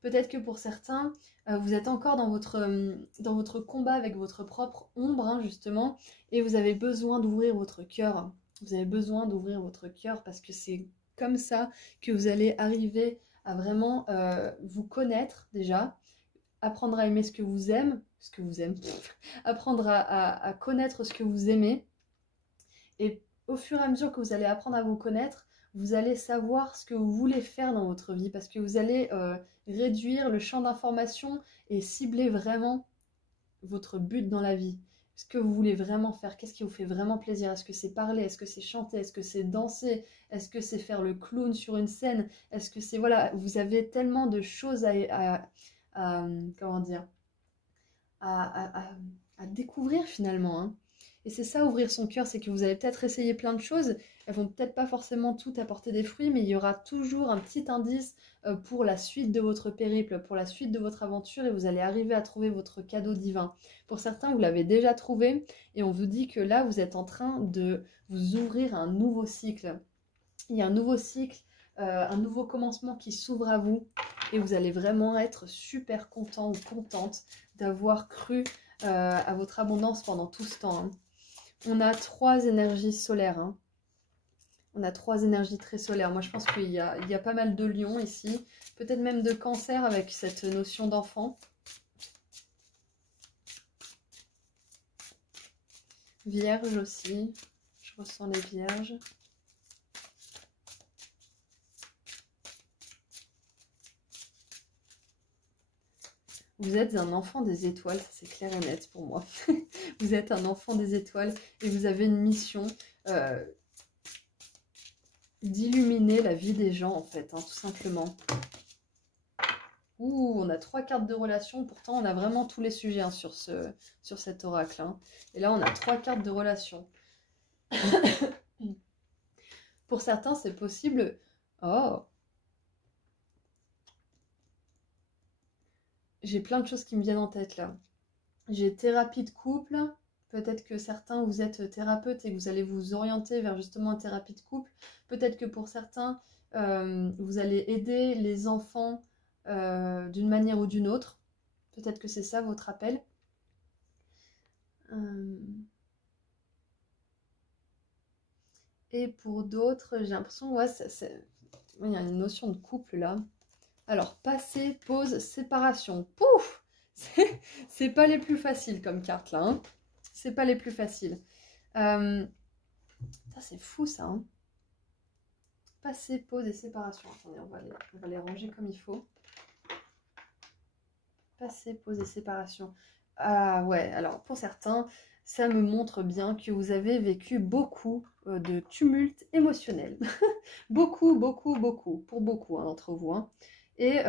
Peut-être que pour certains, vous êtes encore dans votre combat avec votre propre ombre, hein, justement, et vous avez besoin d'ouvrir votre cœur. Vous avez besoin d'ouvrir votre cœur parce que c'est comme ça que vous allez arriver à vraiment vous connaître déjà, apprendre à aimer ce que vous aimez, apprendre à connaître ce que vous aimez. Et au fur et à mesure que vous allez apprendre à vous connaître, vous allez savoir ce que vous voulez faire dans votre vie parce que vous allez réduire le champ d'information et cibler vraiment votre but dans la vie. Ce que vous voulez vraiment faire, qu'est-ce qui vous fait vraiment plaisir? Est-ce que c'est parler? Est-ce que c'est chanter? Est-ce que c'est danser? Est-ce que c'est faire le clown sur une scène? Est-ce que c'est... Voilà, vous avez tellement de choses comment dire, à, à- à découvrir finalement, hein. Et c'est ça, ouvrir son cœur, c'est que vous allez peut-être essayer plein de choses, elles vont peut-être pas forcément toutes apporter des fruits, mais il y aura toujours un petit indice pour la suite de votre périple, pour la suite de votre aventure, et vous allez arriver à trouver votre cadeau divin. Pour certains, vous l'avez déjà trouvé, et on vous dit que là, vous êtes en train de vous ouvrir à un nouveau cycle. Il y a un nouveau cycle, un nouveau commencement qui s'ouvre à vous, et vous allez vraiment être super content ou contente d'avoir cru à votre abondance pendant tout ce temps, hein. On a 3 énergies solaires, hein. On a 3 énergies très solaires. Moi, je pense qu'il y a pas mal de lions ici. Peut-être même de cancer avec cette notion d'enfant. Vierge aussi. Je ressens les vierges. Vous êtes un enfant des étoiles, ça c'est clair et net pour moi. Vous êtes un enfant des étoiles et vous avez une mission d'illuminer la vie des gens en fait, hein, tout simplement. Ouh, on a 3 cartes de relation, pourtant on a vraiment tous les sujets, hein, sur cet oracle, hein. Et là on a 3 cartes de relation. Pour certains c'est possible... Oh, j'ai plein de choses qui me viennent en tête là. J'ai thérapie de couple. Peut-être que certains, vous êtes thérapeute et que vous allez vous orienter vers justement une thérapie de couple. Peut-être que pour certains, vous allez aider les enfants d'une manière ou d'une autre. Peut-être que c'est ça votre appel. Et pour d'autres, j'ai l'impression, ouais, il y a une notion de couple là. Alors, passé, pause, séparation. Pouf! C'est pas les plus faciles comme carte là, hein. C'est pas les plus faciles. C'est fou ça, hein. Passé, pause et séparation. Attendez, on va les ranger comme il faut. Passé, pause et séparation. Ah ouais, alors pour certains, ça me montre bien que vous avez vécu beaucoup de tumultes émotionnels. Beaucoup, beaucoup, beaucoup. Pour beaucoup, hein, d'entre vous, hein. Et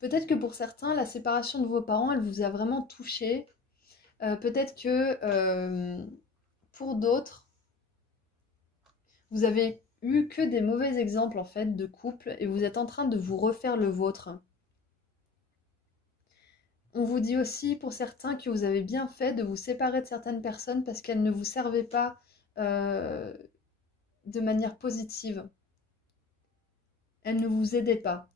peut-être que pour certains, la séparation de vos parents, elle vous a vraiment touché. Peut-être que pour d'autres, vous avez eu que des mauvais exemples en fait de couple et vous êtes en train de vous refaire le vôtre. On vous dit aussi pour certains que vous avez bien fait de vous séparer de certaines personnes parce qu'elles ne vous servaient pas de manière positive. Elles ne vous aidaient pas.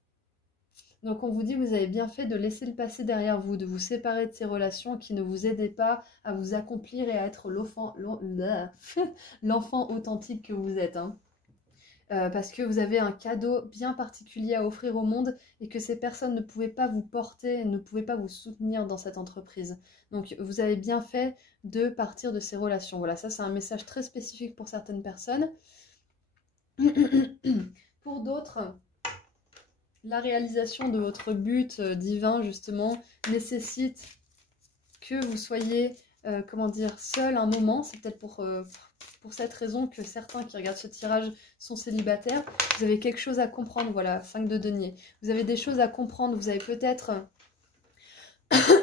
Donc on vous dit que vous avez bien fait de laisser le passé derrière vous, de vous séparer de ces relations qui ne vous aidaient pas à vous accomplir et à être l'enfant authentique que vous êtes, hein. Parce que vous avez un cadeau bien particulier à offrir au monde et que ces personnes ne pouvaient pas vous porter, ne pouvaient pas vous soutenir dans cette entreprise. Donc vous avez bien fait de partir de ces relations. Voilà, ça c'est un message très spécifique pour certaines personnes. Pour d'autres, la réalisation de votre but divin, justement, nécessite que vous soyez, comment dire, seul un moment. C'est peut-être pour cette raison que certains qui regardent ce tirage sont célibataires. Vous avez quelque chose à comprendre, voilà, 5 de denier. Vous avez des choses à comprendre, vous avez peut-être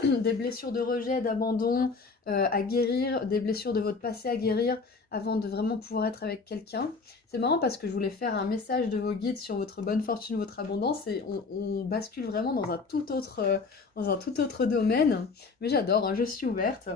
des blessures de rejet, d'abandon à guérir, des blessures de votre passé à guérir avant de vraiment pouvoir être avec quelqu'un. C'est marrant parce que je voulais faire un message de vos guides sur votre bonne fortune, votre abondance, et on bascule vraiment dans un tout autre domaine. Mais j'adore, hein, je suis ouverte.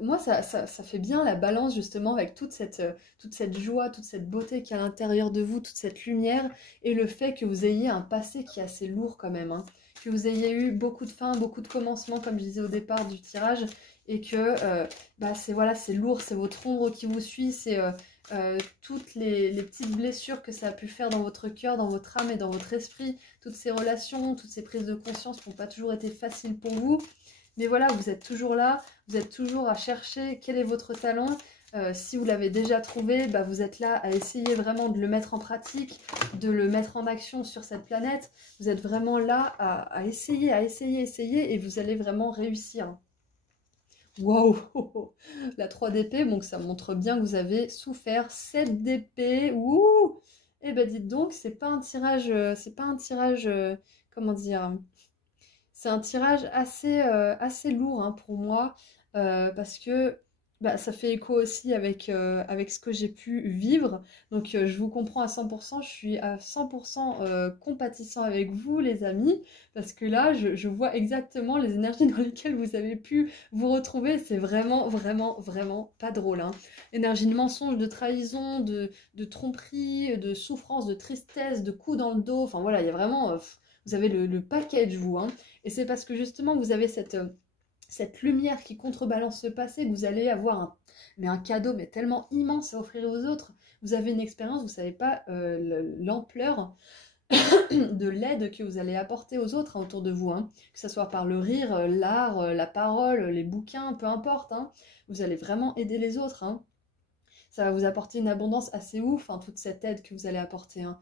Moi, ça fait bien la balance justement avec toute cette joie, toute cette beauté qui est à l'intérieur de vous, toute cette lumière, et le fait que vous ayez un passé qui est assez lourd quand même, hein. Que vous ayez eu beaucoup de fins, beaucoup de commencements, comme je disais au départ du tirage, et que c'est lourd, c'est votre ombre qui vous suit, c'est toutes les petites blessures que ça a pu faire dans votre cœur, dans votre âme et dans votre esprit, toutes ces relations, toutes ces prises de conscience qui n'ont pas toujours été faciles pour vous. Mais voilà, vous êtes toujours là, vous êtes toujours à chercher quel est votre talent. Si vous l'avez déjà trouvé, vous êtes là à essayer vraiment de le mettre en pratique, de le mettre en action sur cette planète. Vous êtes vraiment là à essayer, et vous allez vraiment réussir. Waouh, la 3 d'épée, donc ça montre bien que vous avez souffert. 7 d'épée, ouh. Eh ben dites donc, c'est pas un tirage, comment dire, c'est un tirage assez lourd, hein, pour moi, parce que ça fait écho aussi avec ce que j'ai pu vivre. Donc je vous comprends à 100%, je suis à 100% compatissant avec vous les amis, parce que là je vois exactement les énergies dans lesquelles vous avez pu vous retrouver. C'est vraiment, vraiment, vraiment pas drôle, hein. Énergie de mensonge, de trahison, de tromperie, de souffrance, de tristesse, de coups dans le dos, enfin voilà, il y a vraiment... vous avez le package, vous, hein. Et c'est parce que justement vous avez cette lumière qui contrebalance ce passé que vous allez avoir un cadeau mais tellement immense à offrir aux autres. Vous avez une expérience, vous ne savez pas l'ampleur de l'aide que vous allez apporter aux autres, hein, autour de vous, hein. Que ce soit par le rire, l'art, la parole, les bouquins, peu importe, hein. Vous allez vraiment aider les autres, hein. Ça va vous apporter une abondance assez ouf, hein, toute cette aide que vous allez apporter, hein.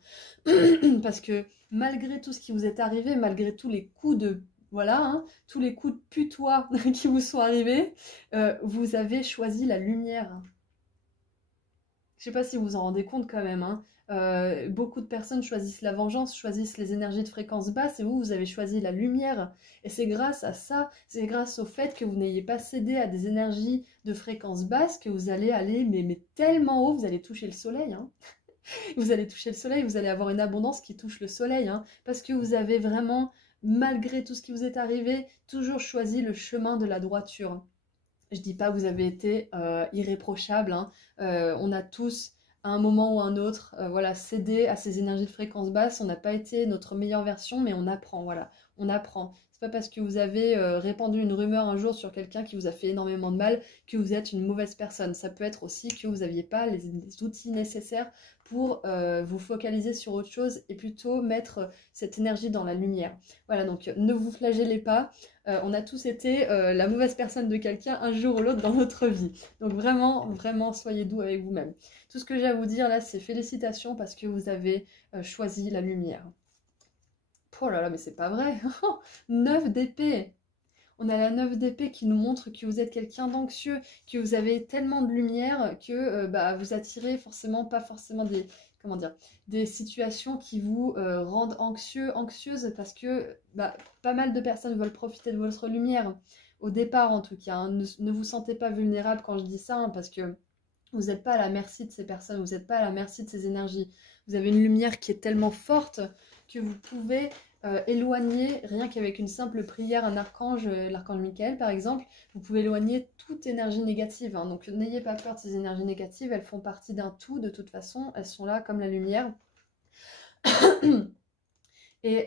Parce que malgré tout ce qui vous est arrivé, malgré tous les coups de... Voilà, hein, tous les coups de putois qui vous sont arrivés, vous avez choisi la lumière. Je sais pas si vous vous en rendez compte quand même, hein. Beaucoup de personnes choisissent la vengeance, choisissent les énergies de fréquence basse, et vous avez choisi la lumière. Et c'est grâce à ça, c'est grâce au fait que vous n'ayez pas cédé à des énergies de fréquence basse que vous allez aller mais tellement haut, vous allez toucher le soleil, hein. Vous allez toucher le soleil, vous allez avoir une abondance qui touche le soleil, hein, parce que vous avez vraiment, malgré tout ce qui vous est arrivé, toujours choisi le chemin de la droiture. Je dis pas que vous avez été irréprochable, hein. On a tous, à un moment ou un autre, voilà, cédé à ces énergies de fréquence basse. On n'a pas été notre meilleure version, mais on apprend, voilà, on apprend. C'est pas parce que vous avez répandu une rumeur un jour sur quelqu'un qui vous a fait énormément de mal que vous êtes une mauvaise personne. Ça peut être aussi que vous n'aviez pas les outils nécessaires pour vous focaliser sur autre chose et plutôt mettre cette énergie dans la lumière. Voilà, donc ne vous flagellez pas. On a tous été la mauvaise personne de quelqu'un un jour ou l'autre dans notre vie. Donc vraiment, vraiment, soyez doux avec vous-même. Tout ce que j'ai à vous dire là, c'est félicitations parce que vous avez choisi la lumière. Oh là là, mais c'est pas vrai. 9 d'épée. On a la 9 d'épée qui nous montre que vous êtes quelqu'un d'anxieux, que vous avez tellement de lumière que vous attirez forcément, pas forcément des, comment dire, des situations qui vous rendent anxieux, anxieuse, parce que pas mal de personnes veulent profiter de votre lumière, au départ en tout cas, hein. Ne vous sentez pas vulnérable quand je dis ça, hein, parce que vous n'êtes pas à la merci de ces personnes, vous n'êtes pas à la merci de ces énergies. Vous avez une lumière qui est tellement forte que vous pouvez éloigner, rien qu'avec une simple prière, un archange, l'archange Michael par exemple, vous pouvez éloigner toute énergie négative, hein. Donc n'ayez pas peur de ces énergies négatives, elles font partie d'un tout de toute façon, elles sont là comme la lumière. Et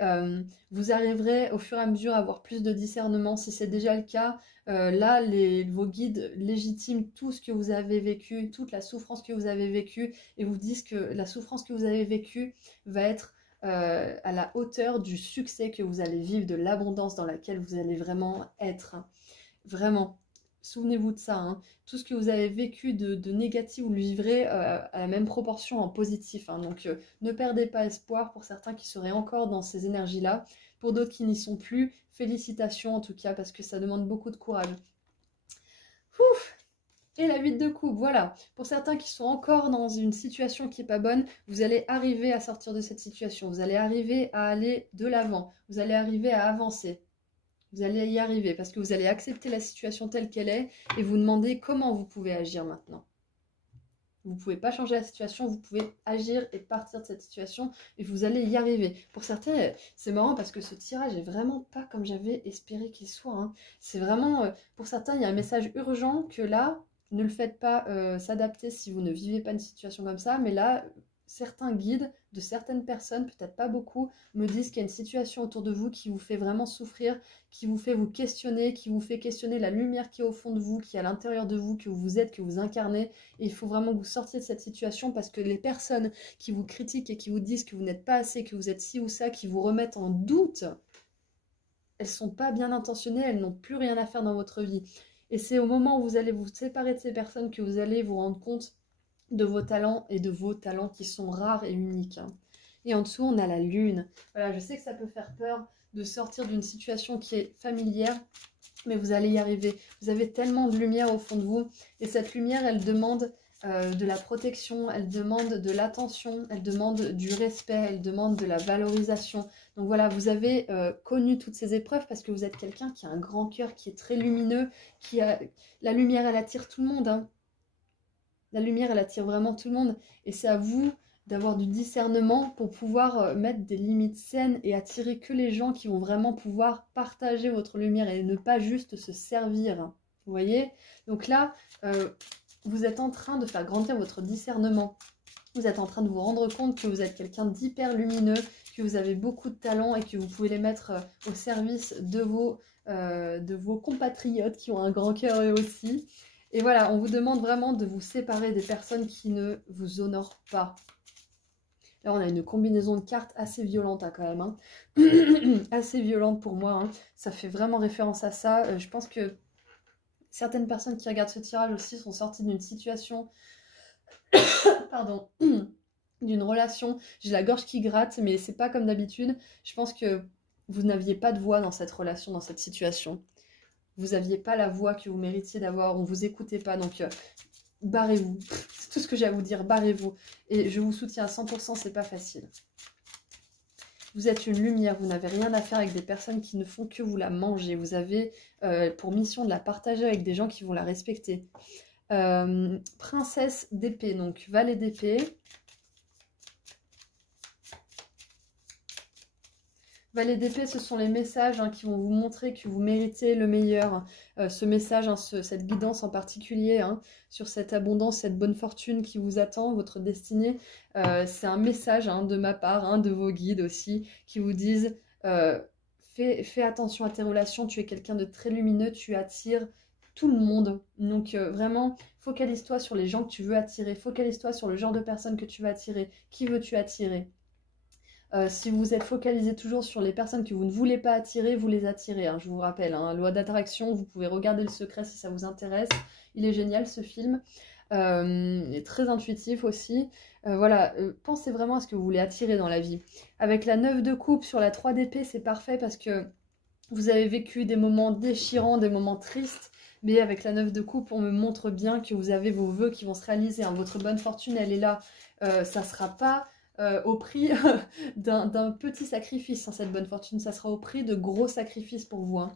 vous arriverez au fur et à mesure à avoir plus de discernement. Si c'est déjà le cas, là, vos guides légitiment tout ce que vous avez vécu, toute la souffrance que vous avez vécue, et vous disent que la souffrance que vous avez vécue va être à la hauteur du succès que vous allez vivre, de l'abondance dans laquelle vous allez vraiment être. Vraiment. souvenez-vous de ça, hein. Tout ce que vous avez vécu de négatif, vous le vivrez à la même proportion en positif, hein. Donc ne perdez pas espoir pour certains qui seraient encore dans ces énergies-là. Pour d'autres qui n'y sont plus, félicitations en tout cas, parce que ça demande beaucoup de courage. Ouf. Et la 8 de coupe, voilà. Pour certains qui sont encore dans une situation qui n'est pas bonne, vous allez arriver à sortir de cette situation. Vous allez arriver à aller de l'avant. Vous allez arriver à avancer. Vous allez y arriver parce que vous allez accepter la situation telle qu'elle est et vous demander comment vous pouvez agir maintenant. Vous ne pouvez pas changer la situation, vous pouvez agir et partir de cette situation et vous allez y arriver. Pour certains, c'est marrant parce que ce tirage est vraiment pas comme j'avais espéré qu'il soit, hein. C'est vraiment, pour certains, il y a un message urgent que là, ne le faites pas s'adapter si vous ne vivez pas une situation comme ça, mais là, certains guides de certaines personnes, peut-être pas beaucoup, me disent qu'il y a une situation autour de vous qui vous fait vraiment souffrir, qui vous fait vous questionner, qui vous fait questionner la lumière qui est au fond de vous, qui est à l'intérieur de vous, que vous êtes, que vous incarnez. Et il faut vraiment que vous sortiez de cette situation parce que les personnes qui vous critiquent et qui vous disent que vous n'êtes pas assez, que vous êtes ci ou ça, qui vous remettent en doute, elles sont pas bien intentionnées, elles n'ont plus rien à faire dans votre vie. Et c'est au moment où vous allez vous séparer de ces personnes que vous allez vous rendre compte de vos talents et de vos talents qui sont rares et uniques, hein. Et en dessous, on a la lune. Voilà, je sais que ça peut faire peur de sortir d'une situation qui est familière, mais vous allez y arriver. Vous avez tellement de lumière au fond de vous, et cette lumière, elle demande de la protection, elle demande de l'attention, elle demande du respect, elle demande de la valorisation. Donc voilà, vous avez connu toutes ces épreuves parce que vous êtes quelqu'un qui a un grand cœur, qui est très lumineux, la lumière, elle attire tout le monde, hein. La lumière, elle attire vraiment tout le monde. Et c'est à vous d'avoir du discernement pour pouvoir mettre des limites saines et attirer que les gens qui vont vraiment pouvoir partager votre lumière et ne pas juste se servir. Vous voyez? Donc là, vous êtes en train de faire grandir votre discernement. Vous êtes en train de vous rendre compte que vous êtes quelqu'un d'hyper lumineux, que vous avez beaucoup de talents et que vous pouvez les mettre au service de vos compatriotes qui ont un grand cœur eux aussi. Et voilà, on vous demande vraiment de vous séparer des personnes qui ne vous honorent pas. Là, on a une combinaison de cartes assez violente, hein, quand même, hein. Assez violente pour moi, hein. Ça fait vraiment référence à ça. Je pense que certaines personnes qui regardent ce tirage aussi sont sorties d'une situation... Pardon. D'une relation. J'ai la gorge qui gratte, mais c'est pas comme d'habitude. Je pense que vous n'aviez pas de voix dans cette relation, dans cette situation. Vous n'aviez pas la voix que vous méritiez d'avoir, on ne vous écoutait pas, donc barrez-vous. C'est tout ce que j'ai à vous dire, barrez-vous. Et je vous soutiens à 100%, c'est pas facile. Vous êtes une lumière, vous n'avez rien à faire avec des personnes qui ne font que vous la manger. Vous avez pour mission de la partager avec des gens qui vont la respecter. Princesse d'épée, donc valet d'épée. Valet d'épée, ce sont les messages, hein, qui vont vous montrer que vous méritez le meilleur. Ce message, hein, cette guidance en particulier, hein, sur cette abondance, cette bonne fortune qui vous attend, votre destinée. C'est un message, hein, de ma part, hein, de vos guides aussi, qui vous disent fais attention à tes relations, tu es quelqu'un de très lumineux, tu attires tout le monde. Donc vraiment, focalise-toi sur les gens que tu veux attirer, focalise-toi sur le genre de personnes que tu veux attirer. Qui veux-tu attirer ? Si vous êtes focalisé toujours sur les personnes que vous ne voulez pas attirer, vous les attirez, hein, je vous rappelle, hein, loi d'attraction, vous pouvez regarder Le Secret si ça vous intéresse. Il est génial ce film, il est très intuitif aussi. Voilà, pensez vraiment à ce que vous voulez attirer dans la vie. Avec la 9 de coupe sur la 3 d'épée, c'est parfait parce que vous avez vécu des moments déchirants, des moments tristes, mais avec la 9 de coupe, on me montre bien que vous avez vos vœux qui vont se réaliser, hein. Votre bonne fortune, elle est là. Ça ne sera pas... au prix d'un petit sacrifice, hein, cette bonne fortune, ça sera au prix de gros sacrifices pour vous, hein.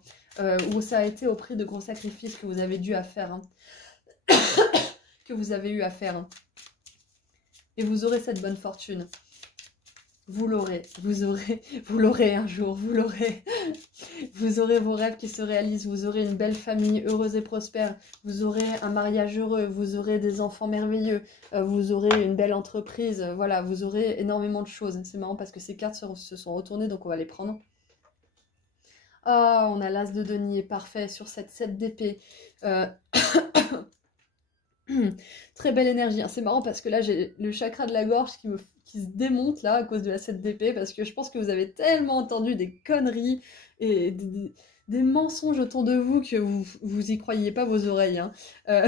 Ou ça a été au prix de gros sacrifices que vous avez dû à faire, hein. Que vous avez eu à faire, hein. Et vous aurez cette bonne fortune. Vous l'aurez un jour, vous l'aurez. Vous aurez vos rêves qui se réalisent, vous aurez une belle famille heureuse et prospère, vous aurez un mariage heureux, vous aurez des enfants merveilleux, vous aurez une belle entreprise, voilà, vous aurez énormément de choses. C'est marrant parce que ces cartes se sont retournées, donc on va les prendre. Ah, on a l'as de denier, parfait, sur cette 7 d'épée. Très belle énergie, hein. C'est marrant parce que là j'ai le chakra de la gorge qui se démonte là à cause de la 7 d'épée, parce que je pense que vous avez tellement entendu des conneries et des mensonges autour de vous que vous y croyez pas vos oreilles. Hein. Euh,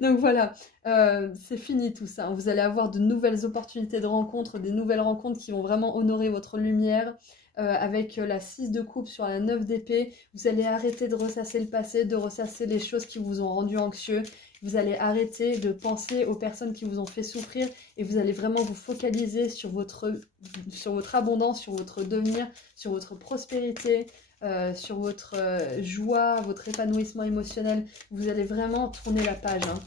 donc voilà, c'est fini tout ça. Vous allez avoir de nouvelles opportunités de rencontres, des nouvelles rencontres qui vont vraiment honorer votre lumière. Avec la 6 de coupe sur la 9 d'épée, vous allez arrêter de ressasser le passé, de ressasser les choses qui vous ont rendu anxieux. Vous allez arrêter de penser aux personnes qui vous ont fait souffrir et vous allez vraiment vous focaliser sur votre abondance, sur votre devenir, sur votre prospérité, sur votre joie, votre épanouissement émotionnel. Vous allez vraiment tourner la page. Hein.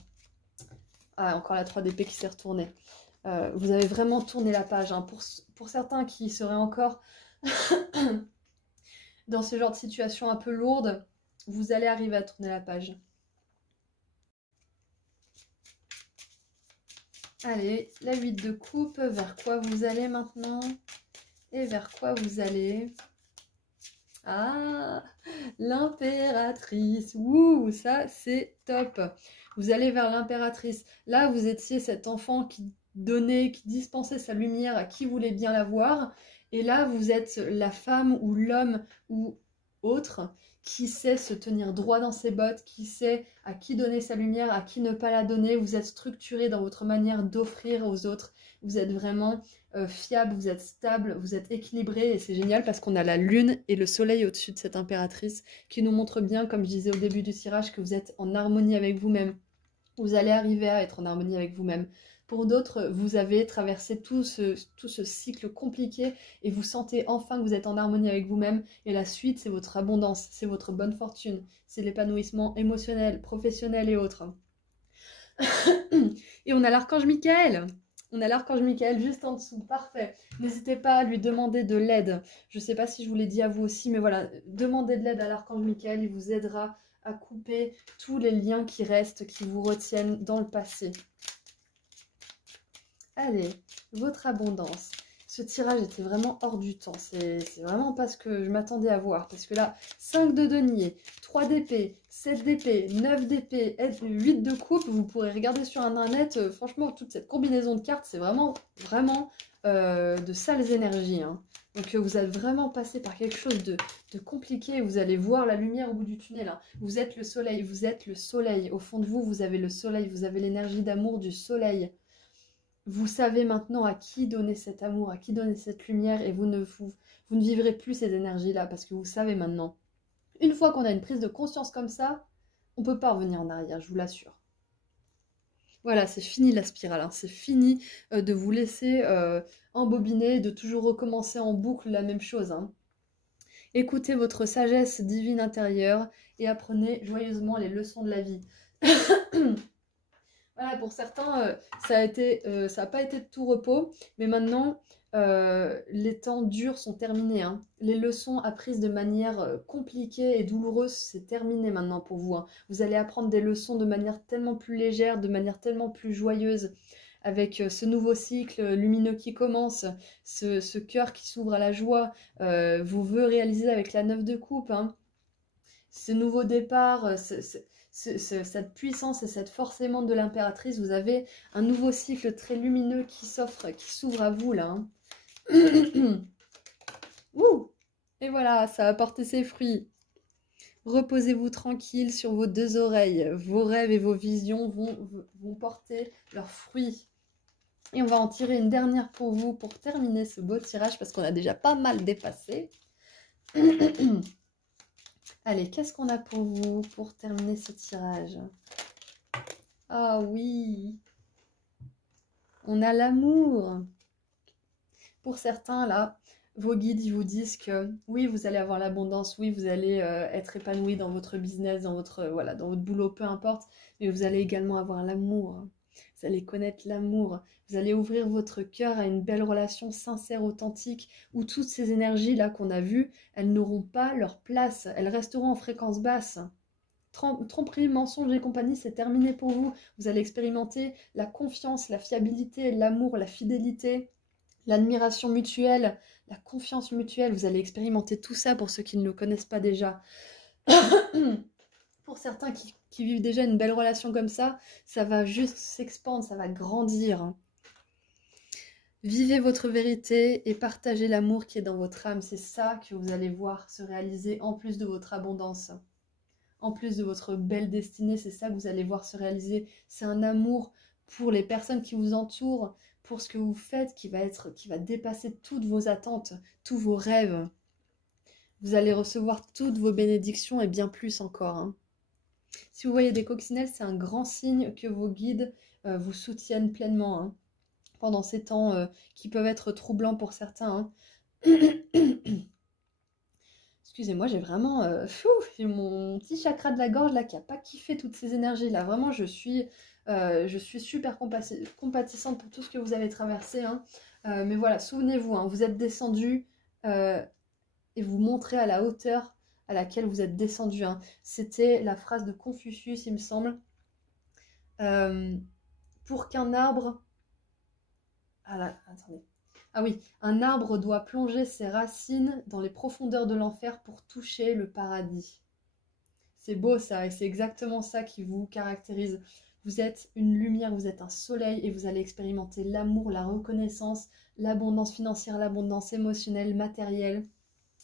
Ah, encore la 3 d'épée qui s'est retournée. Vous avez vraiment tourné la page. Hein. Pour certains qui seraient encore dans ce genre de situation un peu lourde, vous allez arriver à tourner la page. Allez, la 8 de coupe, vers quoi vous allez maintenant? Et vers quoi vous allez? Ah, l'impératrice. Ouh, ça c'est top. Vous allez vers l'impératrice. Là, vous étiez cet enfant qui donnait, qui dispensait sa lumière à qui voulait bien la voir. Et là, vous êtes la femme ou l'homme ou autre qui sait se tenir droit dans ses bottes, qui sait à qui donner sa lumière, à qui ne pas la donner. Vous êtes structuré dans votre manière d'offrir aux autres. Vous êtes vraiment fiable, vous êtes stable, vous êtes équilibré. Et c'est génial parce qu'on a la lune et le soleil au-dessus de cette impératrice qui nous montre bien, comme je disais au début du tirage, que vous êtes en harmonie avec vous-même. Vous allez arriver à être en harmonie avec vous-même. Pour d'autres, vous avez traversé tout ce cycle compliqué et vous sentez enfin que vous êtes en harmonie avec vous-même. Et la suite, c'est votre abondance, c'est votre bonne fortune, c'est l'épanouissement émotionnel, professionnel et autres. Et on a l'archange Michael. On a l'archange Michael juste en dessous, parfait. N'hésitez pas à lui demander de l'aide. Je ne sais pas si je vous l'ai dit à vous aussi, mais voilà, demandez de l'aide à l'archange Michael, il vous aidera à couper tous les liens qui restent, qui vous retiennent dans le passé. Allez, votre abondance. Ce tirage était vraiment hors du temps. C'est vraiment pas ce que je m'attendais à voir. Parce que là, 5 de denier, 3 d'épée, 7 d'épée, 9 d'épée, 8 de coupe. Vous pourrez regarder sur internet. Franchement, toute cette combinaison de cartes, c'est vraiment de sales énergies. Hein. Donc vous êtes vraiment passé par quelque chose de compliqué. Vous allez voir la lumière au bout du tunnel. Hein. Vous êtes le soleil. Vous êtes le soleil. Au fond de vous, vous avez le soleil. Vous avez l'énergie d'amour du soleil. Vous savez maintenant à qui donner cet amour, à qui donner cette lumière et vous ne vivrez plus ces énergies-là parce que vous savez maintenant. Une fois qu'on a une prise de conscience comme ça, on ne peut pas revenir en arrière, je vous l'assure. Voilà, c'est fini la spirale, hein. C'est fini de vous laisser embobiner, de toujours recommencer en boucle la même chose. Hein. Écoutez votre sagesse divine intérieure et apprenez joyeusement les leçons de la vie. Voilà, pour certains, ça n'a pas été de tout repos, mais maintenant, les temps durs sont terminés. Hein. Les leçons apprises de manière compliquée et douloureuse, c'est terminé maintenant pour vous. Hein. Vous allez apprendre des leçons de manière tellement plus légère, de manière tellement plus joyeuse, avec ce nouveau cycle lumineux qui commence, ce cœur qui s'ouvre à la joie, vos vœux réalisés avec la 9 de coupe, hein. Ce nouveau départ, cette puissance et cette force aimante de l'impératrice, vous avez un nouveau cycle très lumineux qui s'ouvre à vous là. Hein. Ouh. Et voilà, ça a porté ses fruits. Reposez-vous tranquille sur vos 2 oreilles. Vos rêves et vos visions vont porter leurs fruits. Et on va en tirer une dernière pour vous pour terminer ce beau tirage parce qu'on a déjà pas mal dépassé. Allez, qu'est-ce qu'on a pour vous pour terminer ce tirage? Ah oui, on a l'amour. Pour certains, là, vos guides, ils vous disent que oui, vous allez avoir l'abondance, oui, vous allez être épanoui dans votre business, dans votre boulot, peu importe, mais vous allez également avoir l'amour. Vous allez connaître l'amour. Vous allez ouvrir votre cœur à une belle relation sincère, authentique, où toutes ces énergies-là qu'on a vues, elles n'auront pas leur place. Elles resteront en fréquence basse. Tromperie, mensonge et compagnie, c'est terminé pour vous. Vous allez expérimenter la confiance, la fiabilité, l'amour, la fidélité, l'admiration mutuelle, la confiance mutuelle. Vous allez expérimenter tout ça pour ceux qui ne le connaissent pas déjà. Pour certains qui vivent déjà une belle relation comme ça va juste s'expandre, ça va grandir. Vivez votre vérité et partagez l'amour qui est dans votre âme. C'est ça que vous allez voir se réaliser en plus de votre abondance. En plus de votre belle destinée, c'est ça que vous allez voir se réaliser. C'est un amour pour les personnes qui vous entourent, pour ce que vous faites, qui va dépasser toutes vos attentes, tous vos rêves. Vous allez recevoir toutes vos bénédictions et bien plus encore, hein. Si vous voyez des coccinelles, c'est un grand signe que vos guides vous soutiennent pleinement, hein, pendant ces temps qui peuvent être troublants pour certains, hein. Excusez-moi, j'ai vraiment j'ai mon petit chakra de la gorge là qui a pas kiffé toutes ces énergies là. Vraiment, je suis super compatissante pour tout ce que vous avez traversé, hein. Mais voilà, souvenez-vous, hein, vous êtes descendu et vous montrez à la hauteur à laquelle vous êtes descendu, hein. C'était la phrase de Confucius, il me semble. Pour qu'un arbre... Ah là, attendez. Ah oui, un arbre doit plonger ses racines dans les profondeurs de l'enfer pour toucher le paradis. C'est beau ça, et c'est exactement ça qui vous caractérise. Vous êtes une lumière, vous êtes un soleil, et vous allez expérimenter l'amour, la reconnaissance, l'abondance financière, l'abondance émotionnelle, matérielle,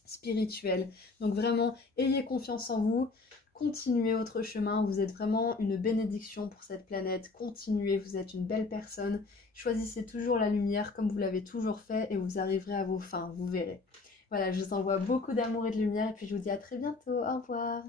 spirituelle. Donc vraiment, ayez confiance en vous, continuez votre chemin, vous êtes vraiment une bénédiction pour cette planète, continuez, vous êtes une belle personne, choisissez toujours la lumière comme vous l'avez toujours fait et vous arriverez à vos fins, vous verrez. Voilà, je vous envoie beaucoup d'amour et de lumière et puis je vous dis à très bientôt, au revoir.